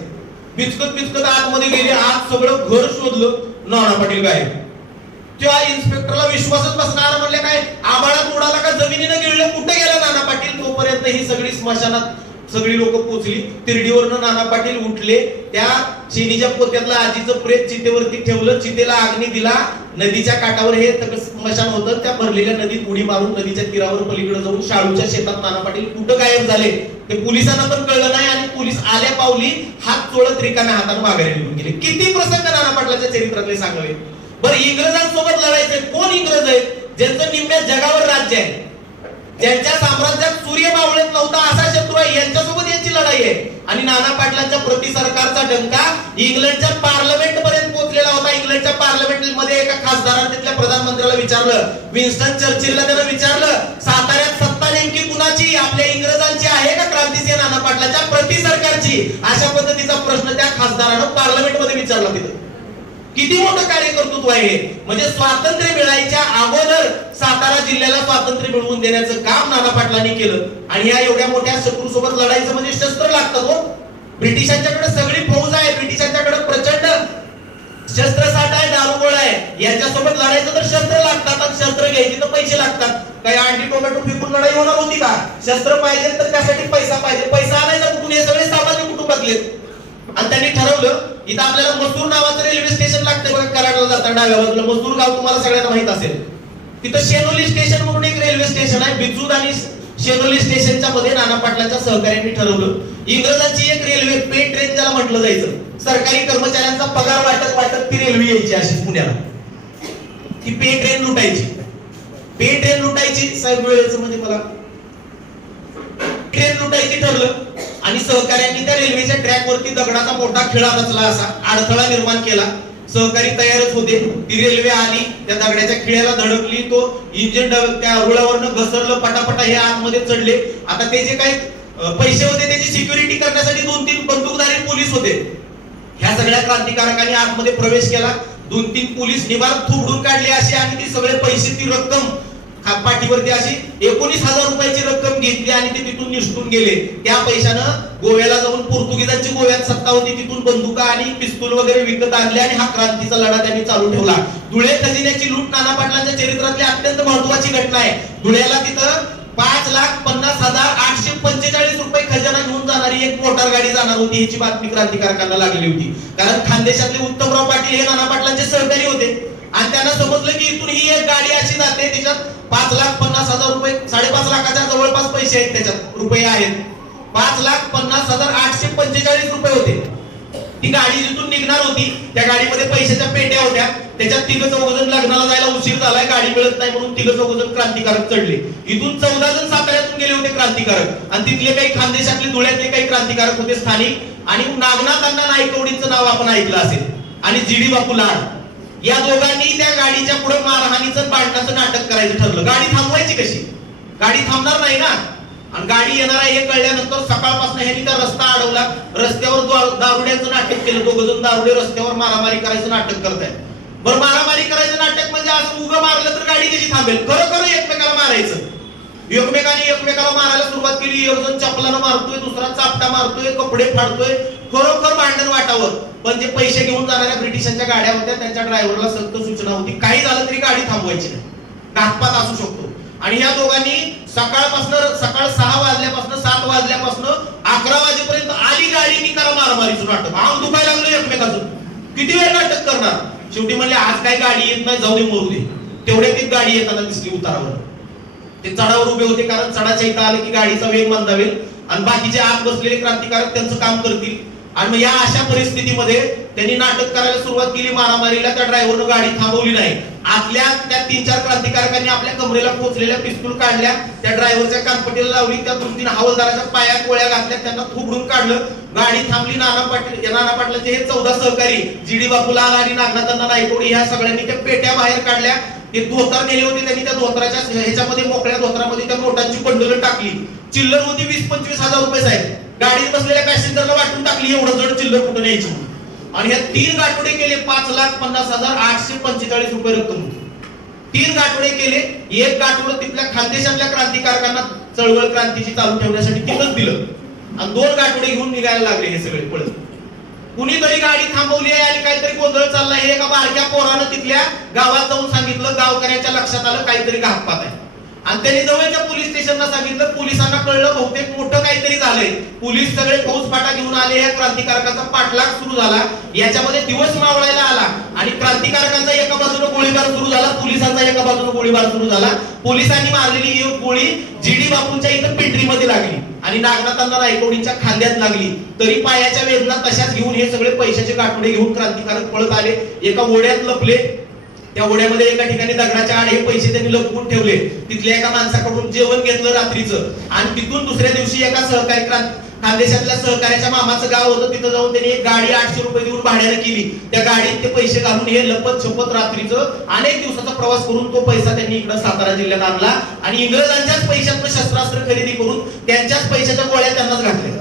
बिचकत आतमध्ये गेले. आत सगळं घर शोधलं, नाना पाटील गायब. त्या इन्स्पेक्टरला विश्वासच बसणार. म्हणले काय आबाळात उडाला का जमिनीनं गिळलं, कुठे गेला नाना पाटील? तोपर्यंत ही सगळी स्मशानात सगळी लोक पोहोचली. तिरडीवरनं नाना पाटील उठले. त्या शेनीच्या पोत्यातलं आजीचं प्रेत चितेवरती ठेवलं, चितेला अग्नी दिला. नदीच्या काठावर हे स्मशान होतं. त्या भरलेल्या नदीत उडी मारून नदीच्या तीरावर पलीकडे जाऊन शाळूच्या शेतात नाना पाटील कुठं गायब झाले ते पोलिसांना पण कळलं नाही आणि पोलीस आल्या पावली हात चोळत रिकाम्या हाताने माघारी निघून गेले. किती प्रसंग नाना पाटलाच्या चरित्रातले सांगावे. बरं, इंग्रजांसोबत लढायचंय. कोण इंग्रज आहेत? ज्यांचं निम्म्या जगावर राज्य आहे, ज्यांच्या साम्राज्यात सूर्य मावळत नव्हता असा शत्रू आहे, यांच्यासोबत यांची लढाई आहे. आणि नाना पाटलांच्या प्रति सरकारचा डंका इंग्लंडच्या पार्लमेंट पर्यंत पोहोचलेला होता. इंग्लंडच्या पार्लमेंट मध्ये एका खासदाराने तिथल्या प्रधानमंत्र्याला विचारलं, विन्स्टन चर्चिलला त्यानं विचारलं, साताऱ्यात सत्ता नेमकी कुणाची, आपल्या इंग्रजांची आहे का क्रांतिसिंह नाना पाटलाच्या प्रति सरकारची? अशा पद्धतीचा प्रश्न त्या खासदारानं पार्लमेंट मध्ये विचारला. तिथं किती मोठं कार्यकर्तृत्व आहे. म्हणजे स्वातंत्र्य मिळायच्या अगोदर सातारा जिल्ह्याला स्वातंत्र्य मिळवून देण्याचं काम नाना पाटलांनी केलं. आणि या एवढ्या मोठ्या शत्रू सोबत लढायचं म्हणजे शस्त्र लागतात. हो, ब्रिटिशांच्याकडे सगळी फौज आहे, ब्रिटिशांच्याकडे प्रचंड शस्त्रसाठा आहे, दारुगोळा आहे. यांच्यासोबत लढायचं तर शस्त्र लागतात आणि शस्त्र घ्यायची तर पैसे लागतात. काही अंडी टोमॅटो फेकून लढाई होणार होती का? शस्त्र पाहिजे तर त्यासाठी पैसा पाहिजे. पैसा आणायचा कुठून? हे सगळे सामान्य कुटुंबातले. आणि त्यांनी ठरवलं, इथं आपल्याला मसूर नावाचं रेल्वे स्टेशन लागतं बघा, कराडला जाताना डाव्या बाजूला. मसूर गाव तुम्हाला सगळ्यांना माहित असेल. तिथं शेनोली स्टेशन म्हणून एक रेल्वे स्टेशन आहे. बिजूद आणि शेनोली स्टेशनच्या मध्ये नाना पाटलांच्या सहकार्यांनी ठरवलं, इंग्रजांची एक रेल्वे, पे ट्रेन ज्याला म्हटलं जायचं, सरकारी कर्मचाऱ्यांचा पगार वाटत ती रेल्वे यायची अशी पुण्याला. ती पे ट्रेन लुटायची. साहेब वेळेचं म्हणजे मला ट्रेन लुटायची ठरलं. आणि सहकार्यांनी त्या रेल्वेच्या ट्रॅक वरती दगडाचा मोठा खिळा रचला, असा अडथळा निर्माण केला. सहकारी तयारच होते. ती रेल्वे आली, त्या दगडाच्या खिळ्याला धडकली, तो इंजिन त्या रुळावरनं घसरलं, पटापटा हे आतमध्ये चढले. आता ते जे काही पैसे होते त्याची सिक्युरिटी करण्यासाठी 2-3 बंदूकधारी पोलीस होते. ह्या सगळ्या क्रांतिकारकांनी आतमध्ये प्रवेश केला. 2-3 पोलीस निवार थोडून काढले असे, आणि ती सगळे पैसे, ती रक्कम पाठीवरती अशी 19,000 रुपयाची रक्कम घेतली आणि ते तिथून निसटून गेले. त्या पैशानं गोव्याला जाऊन, पोर्तुगीजांची गोव्यात सत्ता होती, तिथून बंदुका आणि पिस्तूल वगैरे विकत आणले आणि हा क्रांतीचा लढा त्यांनी चालू ठेवला. धुळे खजिन्याची लूट नाना पाटलांच्या चरित्रातली अत्यंत महत्वाची घटना आहे. धुळ्याला तिथं 5,50,845 रुपये खजाना घेऊन जाणारी एक मोटार गाडी जाणार होती. ह्याची बातमी क्रांतिकारकांना लागली होती, कारण खानदेशातले उत्तमराव पाटील हे नाना पाटलांचे सहकारी होते. आणि त्यांना समजलं की इथून ही एक गाडी अशी जाते, त्याच्यात 5,50,000 रुपये, 5.5 लाखाच्या जवळपास पैसे आहेत, त्याच्यात रुपये आहेत. 5,50,845 रुपये होते. ती गाडी जिथून निघणार होती, त्या गाडीमध्ये पैशाच्या पेट्या होत्या. त्याच्यात 3-4 लग्नाला जायला उशीर झालाय, गाडी मिळत नाही म्हणून 3-4 क्रांतिकारक चढले. इथून 14 जण साताऱ्यातून गेले होते क्रांतिकारक, आणि तिथले काही खानदेशातले, धुळ्यातले काही क्रांतिकारक होते स्थानिक. आणि नागनाथ अण्णा नायकवडींचं नाव आपण ऐकलं असेल, आणि जीडी बापू लाड, या दोघांनी त्या गाडीच्या पुढे मारहाणीचं, भांडणाचं नाटक करायचं ठरलं. गाडी थांबवायची कशी? गाडी थांबणार नाही ना. आणि गाडी येणार आहे हे कळल्यानंतर सकाळपासून ह्यांनी त्या रस्ता अडवला. रस्त्यावर दारुड्याचं नाटक केलं. 2 जण दारुडे रस्त्यावर मारामारी करायचं नाटक करतायत. बरं, मारामारी करायचं नाटक म्हणजे असं उगं मारलं तर गाडी कशी थांबेल? खरं एकमेकाला मारायचं. एकमेकाला मारायला सुरुवात केली. एक जण चपलानं मारतोय, दुसरा चापटा मारतोय, कपडे फाडतोय. खरोखर भांडण वाटावं. पण जे पैसे घेऊन जाणाऱ्या ब्रिटिशांच्या गाड्या होत्या, त्यांच्या ड्रायव्हरला सक्त सूचना होती, काही झालं तरी गाडी थांबवायची नाही, घातपात असू शकतो. आणि या दोघांनी सकाळ 6 वाजल्यापासून 7 वाजल्यापासून 11 वाजेपर्यंत आली गाडी, की करा मारामारीचं नाटक. अंग दुखायला लागलं एकमेकाचं. किती वेळ नाटक करणार? शेवटी म्हणले आज काय गाडी येत नाही, जाऊ दे, मरू दे. तेवढ्यात एक गाडी येताना दिसली उतारावर. ते चढावर उभे होते, कारण चढाच्या इथं आले की गाडीचा वेग मंदावेल आणि बाकीचे आत बसलेले क्रांतिकारक त्यांचं काम करतील. आणि मग या अशा परिस्थितीमध्ये त्यांनी नाटक करायला सुरुवात केली मारामारीला. त्या ड्रायव्हरनं गाडी थांबवली नाही. आतल्या त्या 3-4 क्रांतिकारकांनी आपल्या कमरेला पोचलेल्या पिस्तूल काढल्या, त्या ड्रायव्हरच्या कानपट्टीला लावली, त्या 2-3 हवालदाराच्या पायात गोळ्या घातल्या, त्यांना थोबडून काढलं. गाडी थांबली. नाना पाटलांचे हे 14 सहकारी, जीडी बापूलाल आणि नागनाथांना नायकवडी, ह्या सगळ्यांनी त्या पेट्या बाहेर काढल्या. ते धोतर नेले होते त्यांनी, त्या धोतराच्या ह्याच्यामध्ये, मोकळ्या धोतरामध्ये त्या नोटांची बंडल टाकली. चिल्लर होती 20-25 हजार रुपये साहेब. गाडीत बसलेल्या पॅसेंजरला वाटून टाकली, एवढं जड चिल्लर कुठं न्यायची. आणि ह्या 3 गाठोडे केले. 5,50,845 रुपये रक्कम होती. 3 गाठोडे केले. एक गाठोडं तिथल्या खानदेशातल्या क्रांतिकारकांना चळवळ क्रांतीची चालू ठेवण्यासाठी तिथंच दिलं, आणि 2 गाठोडे घेऊन निघायला लागले हे सगळे पळत. कुणीतरी गाडी थांबवली आहे आणि काहीतरी गोंधळ चाललाय. एका बारक्या पोरानं तिथल्या गावात जाऊन सांगितलं. गावकऱ्याच्या लक्षात आलं काहीतरी घातपात आहे, आणि त्यांनी जवळच्या पोलीस स्टेशनला सांगितलं. पोलिसांना कळलं बहुतेक मोठं काहीतरी झालंय. पोलीस सगळे फौजफाटा घेऊन आले. या क्रांतिकारकाचा पाठलाग सुरू झाला. याच्यामध्ये दिवस मावळायला आला, आणि क्रांतिकारकांचा एका बाजूने गोळीबार सुरू झाला, पोलिसांचा एका बाजूने गोळीबार सुरू झाला. पोलिसांनी मारलेली एक गोळी जीडी बापूंच्या इथं पेंट्रीमध्ये लागली आणि नागनाथांना नायकवडींच्या खांद्यात लागली. तरी पायाच्या वेदना तशाच घेऊन हे सगळे पैशाचे गाठोडे घेऊन क्रांतिकारक पळत आले. एका ओढ्यात लपले. त्या ओढ्यामध्ये एका ठिकाणी दगडाच्या आड हे पैसे त्यांनी लपवून ठेवले. तिथल्या एका माणसाकडून जेवण घेतलं रात्रीचं, आणि तिथून दुसऱ्या दिवशी एका सहकारी खानदेशातल्या सहकार्याच्या मामाचं गाव होतं, तिथं जाऊन त्यांनी एक गाडी 800 रुपये देऊन भाड्याने केली. त्या गाडीत ते पैसे घालून हे लपत छपत रात्रीचं अनेक दिवसाचा प्रवास करून तो पैसा त्यांनी इकडे सातारा जिल्ह्यात आणला, आणि इंग्रजांच्याच पैशातनं शस्त्रास्त्र खरेदी करून त्यांच्याच पैशाच्या गोळ्या त्यांनाच घातल्या.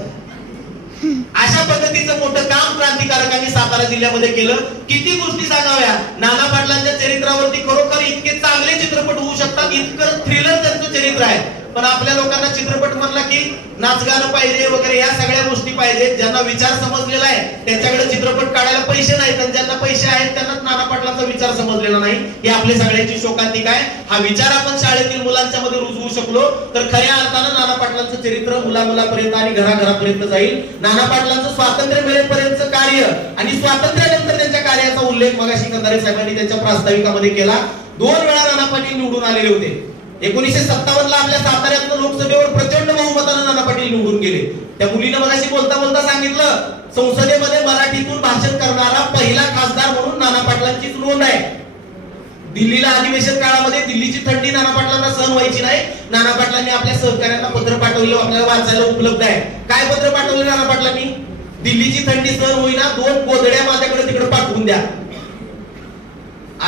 अशा पद्धतीचं मोठं काम क्रांतिकारकांनी सातारा जिल्ह्यामध्ये केलं. किती गोष्टी सांगाव्या. नाना पाटलांच्या चरित्रावरती खरोखर इतके चांगले चित्रपट होऊ शकतात, इतकं थ्रिलर त्यांचं चरित्र आहे. पण आपल्या लोकांना चित्रपट म्हणला की नाचगाणं पाहिजे वगैरे, या सगळ्या गोष्टी पाहिजे. ज्यांना विचार समजलेला आहे त्यांच्याकडे चित्रपट काढायला पैसे नाहीत, आणि ज्यांना पैसे आहेत त्यांना नाना पाटलांचा विचार समजलेला नाही. ही आपली सगळ्यांची शोकांतिका आहे. हा विचार आपण शाळेतील मुलांच्या मध्ये रुजवू शकलो तर खऱ्या अर्थानं नाना पाटलांचं चरित्र मुलामुलापर्यंत आणि घराघरापर्यंत जाईल. नाना पाटलांचं स्वातंत्र्य मिळेपर्यंतचं कार्य आणि स्वातंत्र्यानंतर त्यांच्या कार्याचा उल्लेख मगाशी कंधारे साहेबांनी त्यांच्या प्रास्ताविकामध्ये केला. 2 वेळा नाना पाटील निवडून आलेले होते. 1957 ला आपल्या साताऱ्यातनं लोकसभेवर प्रचंड बहुमतानं नाना पाटील निवडून गेले. त्या मुलीनं मगाशी बोलता बोलता सांगितलं, संसदेमध्ये मराठीतून भाषण करणारा पहिला खासदार म्हणून नाना पाटलांचीच नोंद आहे. दिल्लीला अधिवेशन काळामध्ये दिल्लीची थंडी नाना पाटलांना सहन व्हायची नाही. नाना पाटलांनी आपल्या सहकाऱ्यांना पत्र पाठवलं, आपल्याला वाचायला उपलब्ध आहे. काय पत्र पाठवलं नाना पाटलांनी? दिल्लीची थंडी सहन होईना, 2 गोधड्या माझ्याकडे तिकडे पाठवून द्या.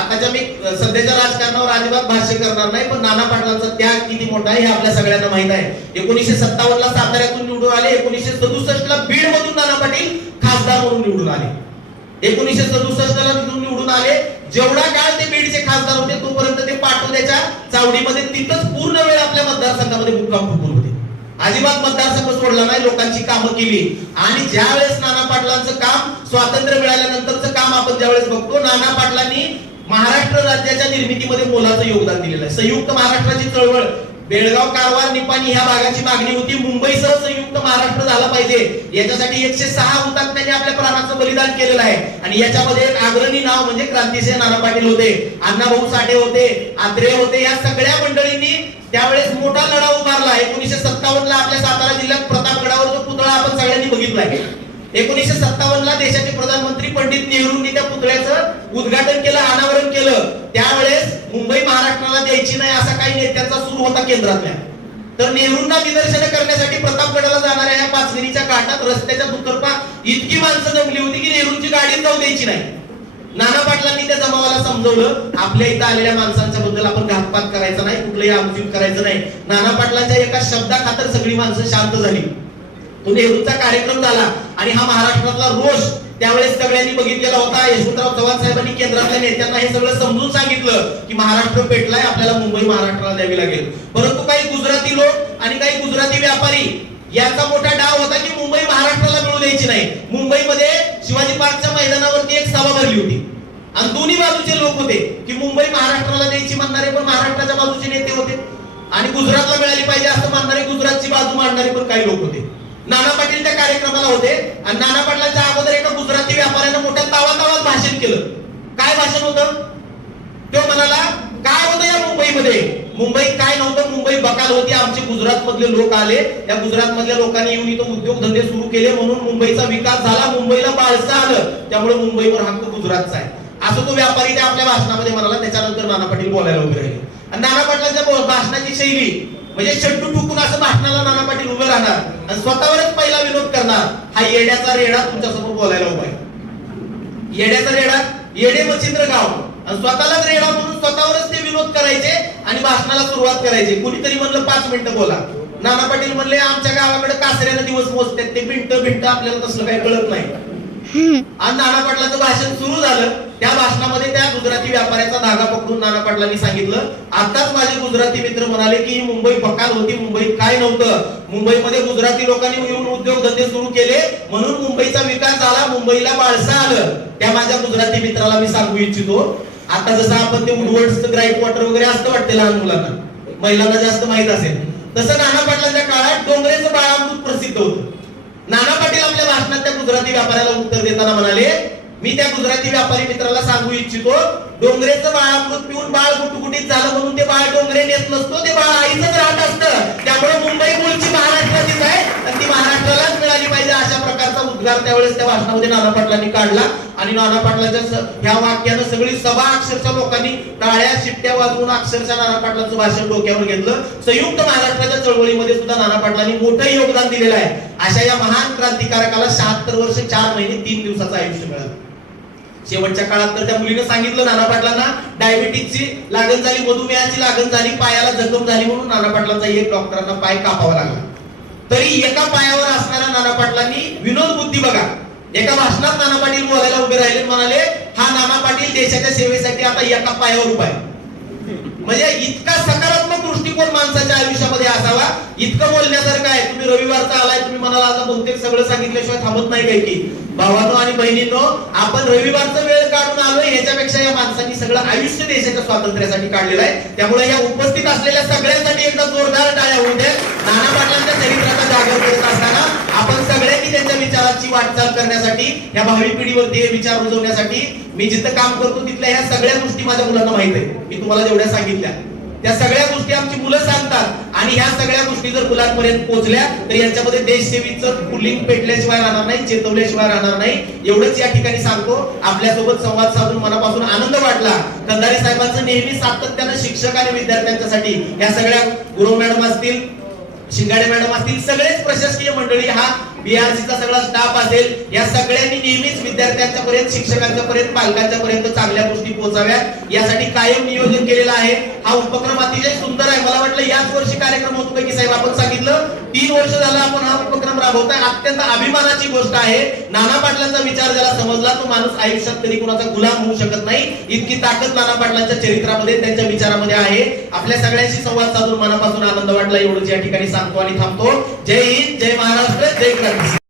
आताच्या मी सध्याच्या राजकारणावर अजिबात भाष्य करणार नाही, पण नाना पाटलांचा त्याग किती मोठा आहे हे आपल्या सगळ्यांना माहित आहे. 1957 ला साताऱ्यातून निवडून आले, 1967 ला बीड मधून नाना पाटील खासदार म्हणून निवडून आले. 1967 ला निवडून आले. जेवढा काळ ते बीडचे खासदार होते तोपर्यंत ते पाटोद्याच्या चावडीमध्ये तिथंच पूर्ण वेळ आपल्या मतदारसंघामध्ये मुक्काम ठोकून होते. अजिबात मतदारसंघ सोडला नाही, लोकांची कामं केली. आणि ज्या वेळेस नाना पाटलांचं काम स्वातंत्र्य मिळाल्यानंतरचं काम आपण ज्यावेळेस बघतो, नाना पाटलांनी महाराष्ट्र राज्याच्या निर्मितीमध्ये मोलाचं योगदान दिलेलं आहे. संयुक्त महाराष्ट्राची चळवळ, बेळगाव, कारवार, निपाणी ह्या भागाची मागणी होती. मुंबईसह संयुक्त महाराष्ट्र झाला पाहिजे, याच्यासाठी 106 हुतात्म्यांनी आपल्या प्राणाचं बलिदान केलेलं आहे. आणि याच्यामध्ये एक अग्रणी नाव म्हणजे क्रांतिसिंह नाना पाटील होते, अण्णाभाऊ साठे होते, आत्रे होते. या सगळ्या मंडळींनी त्यावेळेस मोठा लढा उभारला. 1957 ला आपल्या सातारा जिल्ह्यात प्रतापगडावर जो पुतळा आपण सगळ्यांनी बघितलाय. 1957 ला देशाचे प्रधानमंत्री पंडित नेहरूंनी त्या पुतळ्याचं उद्घाटन केलं, अनावरण केलं. त्यावेळेस मुंबई महाराष्ट्राला द्यायची नाही असा काही नेत्यांचा सूर होता केंद्रातल्या. तर नेहरूंना निदर्शनं करण्यासाठी प्रतापगडाला जाणाऱ्या या पाचगणीच्या घाटात रस्त्याच्या दुतर्फा इतकी माणसं जमली होती की नेहरूंची गाडी जाऊ द्यायची नाही. नाना पाटलांनी त्या जमावाला समजवलं, आपल्या इथं आलेल्या माणसांच्या बद्दल आपण घातपात करायचा नाही, कुठलंही आमचूक करायचं नाही. नाना पाटलांच्या एका शब्दाखातर सगळी माणसं शांत झाली. तो नेहरूंचा कार्यक्रम झाला आणि हा महाराष्ट्रातला रोष त्यावेळेस सगळ्यांनी बघितलेला होता. यशवंतराव चव्हाण साहेबांनी केंद्रातल्या नेत्यांना हे सगळं समजून सांगितलं की महाराष्ट्र पेटलाय, आपल्याला मुंबई महाराष्ट्राला द्यावी लागेल. परंतु काही गुजराती लोक आणि काही गुजराती व्यापारी याचा मोठा डाव होता की मुंबई महाराष्ट्राला मिळू द्यायची नाही. मुंबईमध्ये शिवाजी पार्कच्या मैदानावरती एक सभा भरली होती आणि दोन्ही बाजूचे लोक होते की मुंबई महाराष्ट्राला द्यायची म्हणणारे पण महाराष्ट्राच्या बाजूचे नेते होते आणि गुजरातला मिळाली पाहिजे असं म्हणणारे गुजरातची बाजू मांडणारे पण काही लोक होते. नाना पाटील त्या कार्यक्रमाला होते आणि नाना पाटलांच्या अगोदर एका गुजराती व्यापाऱ्यानं मोठ्या तावातावात भाषण केलं. काय भाषण होतं? तो म्हणाला, काय होतं या मुंबईमध्ये? मुंबईत काय नव्हतं, मुंबई बकाल होती. आमचे गुजरात मधले लोक आले, त्या गुजरात मधल्या लोकांनी येऊन इथं उद्योगधंदे सुरू केले म्हणून मुंबईचा विकास झाला, मुंबईला बाळसं आलं, त्यामुळे मुंबईवर हक्क गुजरातचा आहे असं तो व्यापारी त्या आपल्या भाषणामध्ये म्हणाला. त्याच्यानंतर नाना पाटील बोलायला उभे राहिले आणि नाना पाटलांच्या भाषणाची शैली म्हणजे चड्डू टुकून असं भाषणाला नाना पाटील उभे राहणार आणि स्वतःवरच पहिला विनोद करणार. हा येड्याचा रेडा तुमच्यासमोर बोलायला उभा आहे. येड्याचा रेडा, येडे मच्छिंद्र गाव, आणि स्वतःलाच रेडा म्हणून स्वतःवरच ते विनोद करायचे आणि भाषणाला सुरुवात करायचे. कुणीतरी म्हणलं 5 मिनिटं बोला. नाना पाटील म्हणले, आमच्या गावाकडे कासऱ्यानं दिवस मोजतात, ते मिनिटं आपल्याला तसलं काही कळत नाही. आणि नाना पाटलाचं भाषण सुरू झालं. त्या भाषणामध्ये त्या गुजराती व्यापाऱ्याचा धागा पकडून नाना पाटलांनी सांगितलं, आताच माझे गुजराती मित्र म्हणाले की मुंबई बकाल होती, मुंबईत काय नव्हतं, मुंबईमध्ये गुजराती लोकांनी येऊन उद्योगधंदे सुरू केले म्हणून मुंबईचा विकास झाला, मुंबईला बाळसं आलं. त्या माझ्या गुजराती मित्राला मी सांगू इच्छितो, आता जसं आपण ते वुडवर्ड्स ग्राईट वॉटर वगैरे असतं वाटते लहान मुलांना, महिलांना जास्त माहित असेल, तसं नाना पाटलांच्या काळात डोंगरेचं बाळामृत प्रसिद्ध होतं. नाना पाटील आपल्या भाषणात त्या गुजराती व्यापाऱ्याला उत्तर देताना म्हणाले, मी त्या गुजराती व्यापारी मित्राला सांगू इच्छितो, डोंगरेचं बाळामृत पिऊन बाळ गुटगुटीत झालं म्हणून ते बाळ डोंगरे नेत नसतो, ते बाळ आईचंच राहत असतं. त्यामुळे मुंबई मूळची महाराष्ट्राचीच आहे आणि ती महाराष्ट्रालाच मिळाली पाहिजे अशा प्रकारचा उद्गार त्यावेळेस त्या भाषणामध्ये नाना पाटलांनी काढला. आणि नाना पाटलांच्या ह्या वाक्यानं सगळी सभा अक्षरशः लोकांनी टाळ्या शिट्ट्या वाजवून अक्षरशः नाना पाटलांचं भाषण डोक्यावर घेतलं. संयुक्त महाराष्ट्राच्या चळवळीमध्ये सुद्धा नाना पाटलांनी मोठं योगदान दिलेलं आहे. अशा या महान क्रांतिकारकाला 76 वर्ष 4 महिने 3 दिवसाचं आयुष्य मिळालं. शेवटच्या काळात तर त्या मुलीने सांगितलं नाना पाटलांना डायबिटीजची लागण झाली, मधुमेहाची लागण झाली, पायाला जखम झाली म्हणून नाना पाटलांचा एक डॉक्टरांना पाय कापावा लागला. तरी एका पायावर असणाऱ्या नाना पाटलांनी विनोद बुद्धी बघा. एका भाषणात नाना पाटील बोलायला उभे राहिले, म्हणाले, हा नाना पाटील देशाच्या सेवेसाठी आता एका पायावर उभा आहे. म्हणजे इतका सकारात्मक दृष्टिकोन माणसाच्या आयुष्यामध्ये असावा, इतकं बोलण्यासारखं आहे. तुम्ही रविवारचा आलाय, तुम्ही म्हणाला आता बहुतेक सगळं सांगितल्याशिवाय थांबत नाही काही की. भावांनो आणि बहिणींनो, आपण रविवारचा वेळ काढून आलोय, ह्याच्यापेक्षा या माणसांनी सगळं आयुष्य देशाच्या स्वातंत्र्यासाठी काढलेलं आहे. त्यामुळे या उपस्थित असलेल्या सगळ्यांसाठी एकदा जोरदार टाळ्या होऊ द्या. नाना पाटलांच्या चरित्राचा जागर करत असताना आपण सगळ्यांनी त्यांच्या विचाराची वाटचाल करण्यासाठी, या भावी पिढीवरती हे विचार रुजवण्यासाठी, मी जिथं काम करतो तिथल्या ह्या सगळ्या गोष्टी माझ्या मुलांना माहित आहे. मी तुम्हाला जेवढ्या सांगितल्या त्या सगळ्या गोष्टी आमची मुलं सांगतात आणि ह्या सगळ्या गोष्टी जर मुलांपर्यंत पोहोचल्या तर यांच्यामध्ये देशसेवीचं पुलिंग पेटल्याशिवाय राहणार नाही, चेतवल्याशिवाय राहणार नाही. एवढंच या ठिकाणी सांगतो. आपल्यासोबत संवाद साधून मनापासून आनंद वाटला. कंधारे साहेबांचं नेहमी सातत्यानं शिक्षक आणि विद्यार्थ्यांच्यासाठी, या सगळ्या गुरु मॅडम असतील, शिंगाडे मॅडम असतील, सगळेच प्रशासकीय मंडळी हा बीआरसीचा सगळा स्टाफ असेल, या सगळ्यांनी नेहमीच विद्यार्थ्यांच्या पर्यंत, शिक्षकांच्या पर्यंत, पालकांच्या पर्यंत चांगल्या गोष्टी पोहोचाव्यात यासाठी कायम नियोजन केलेलं आहे. हा उपक्रम अतिशय सुंदर आहे. मला वाटलं याच वर्षी कार्यक्रम होतो की साहेब आपण सांगितलं 3 वर्ष झालं आपण हा उपक्रम राबवतोय. अत्यंत अभिमानाची गोष्ट आहे. नाना पाटलांचा विचार ज्याला समजला तो माणूस आयुष्यात कधी कोणाचा गुलाम होऊ शकत नाही. इतकी ताकद नाना पाटलांच्या चरित्रामध्ये, त्यांच्या विचारामध्ये आहे. आपल्या सगळ्यांशी संवाद साधून मनापासून आनंद वाटला. एवढंच या ठिकाणी सांगतो आणि थांबतो. जय हिंद, जय महाराष्ट्र, जय क्रांती.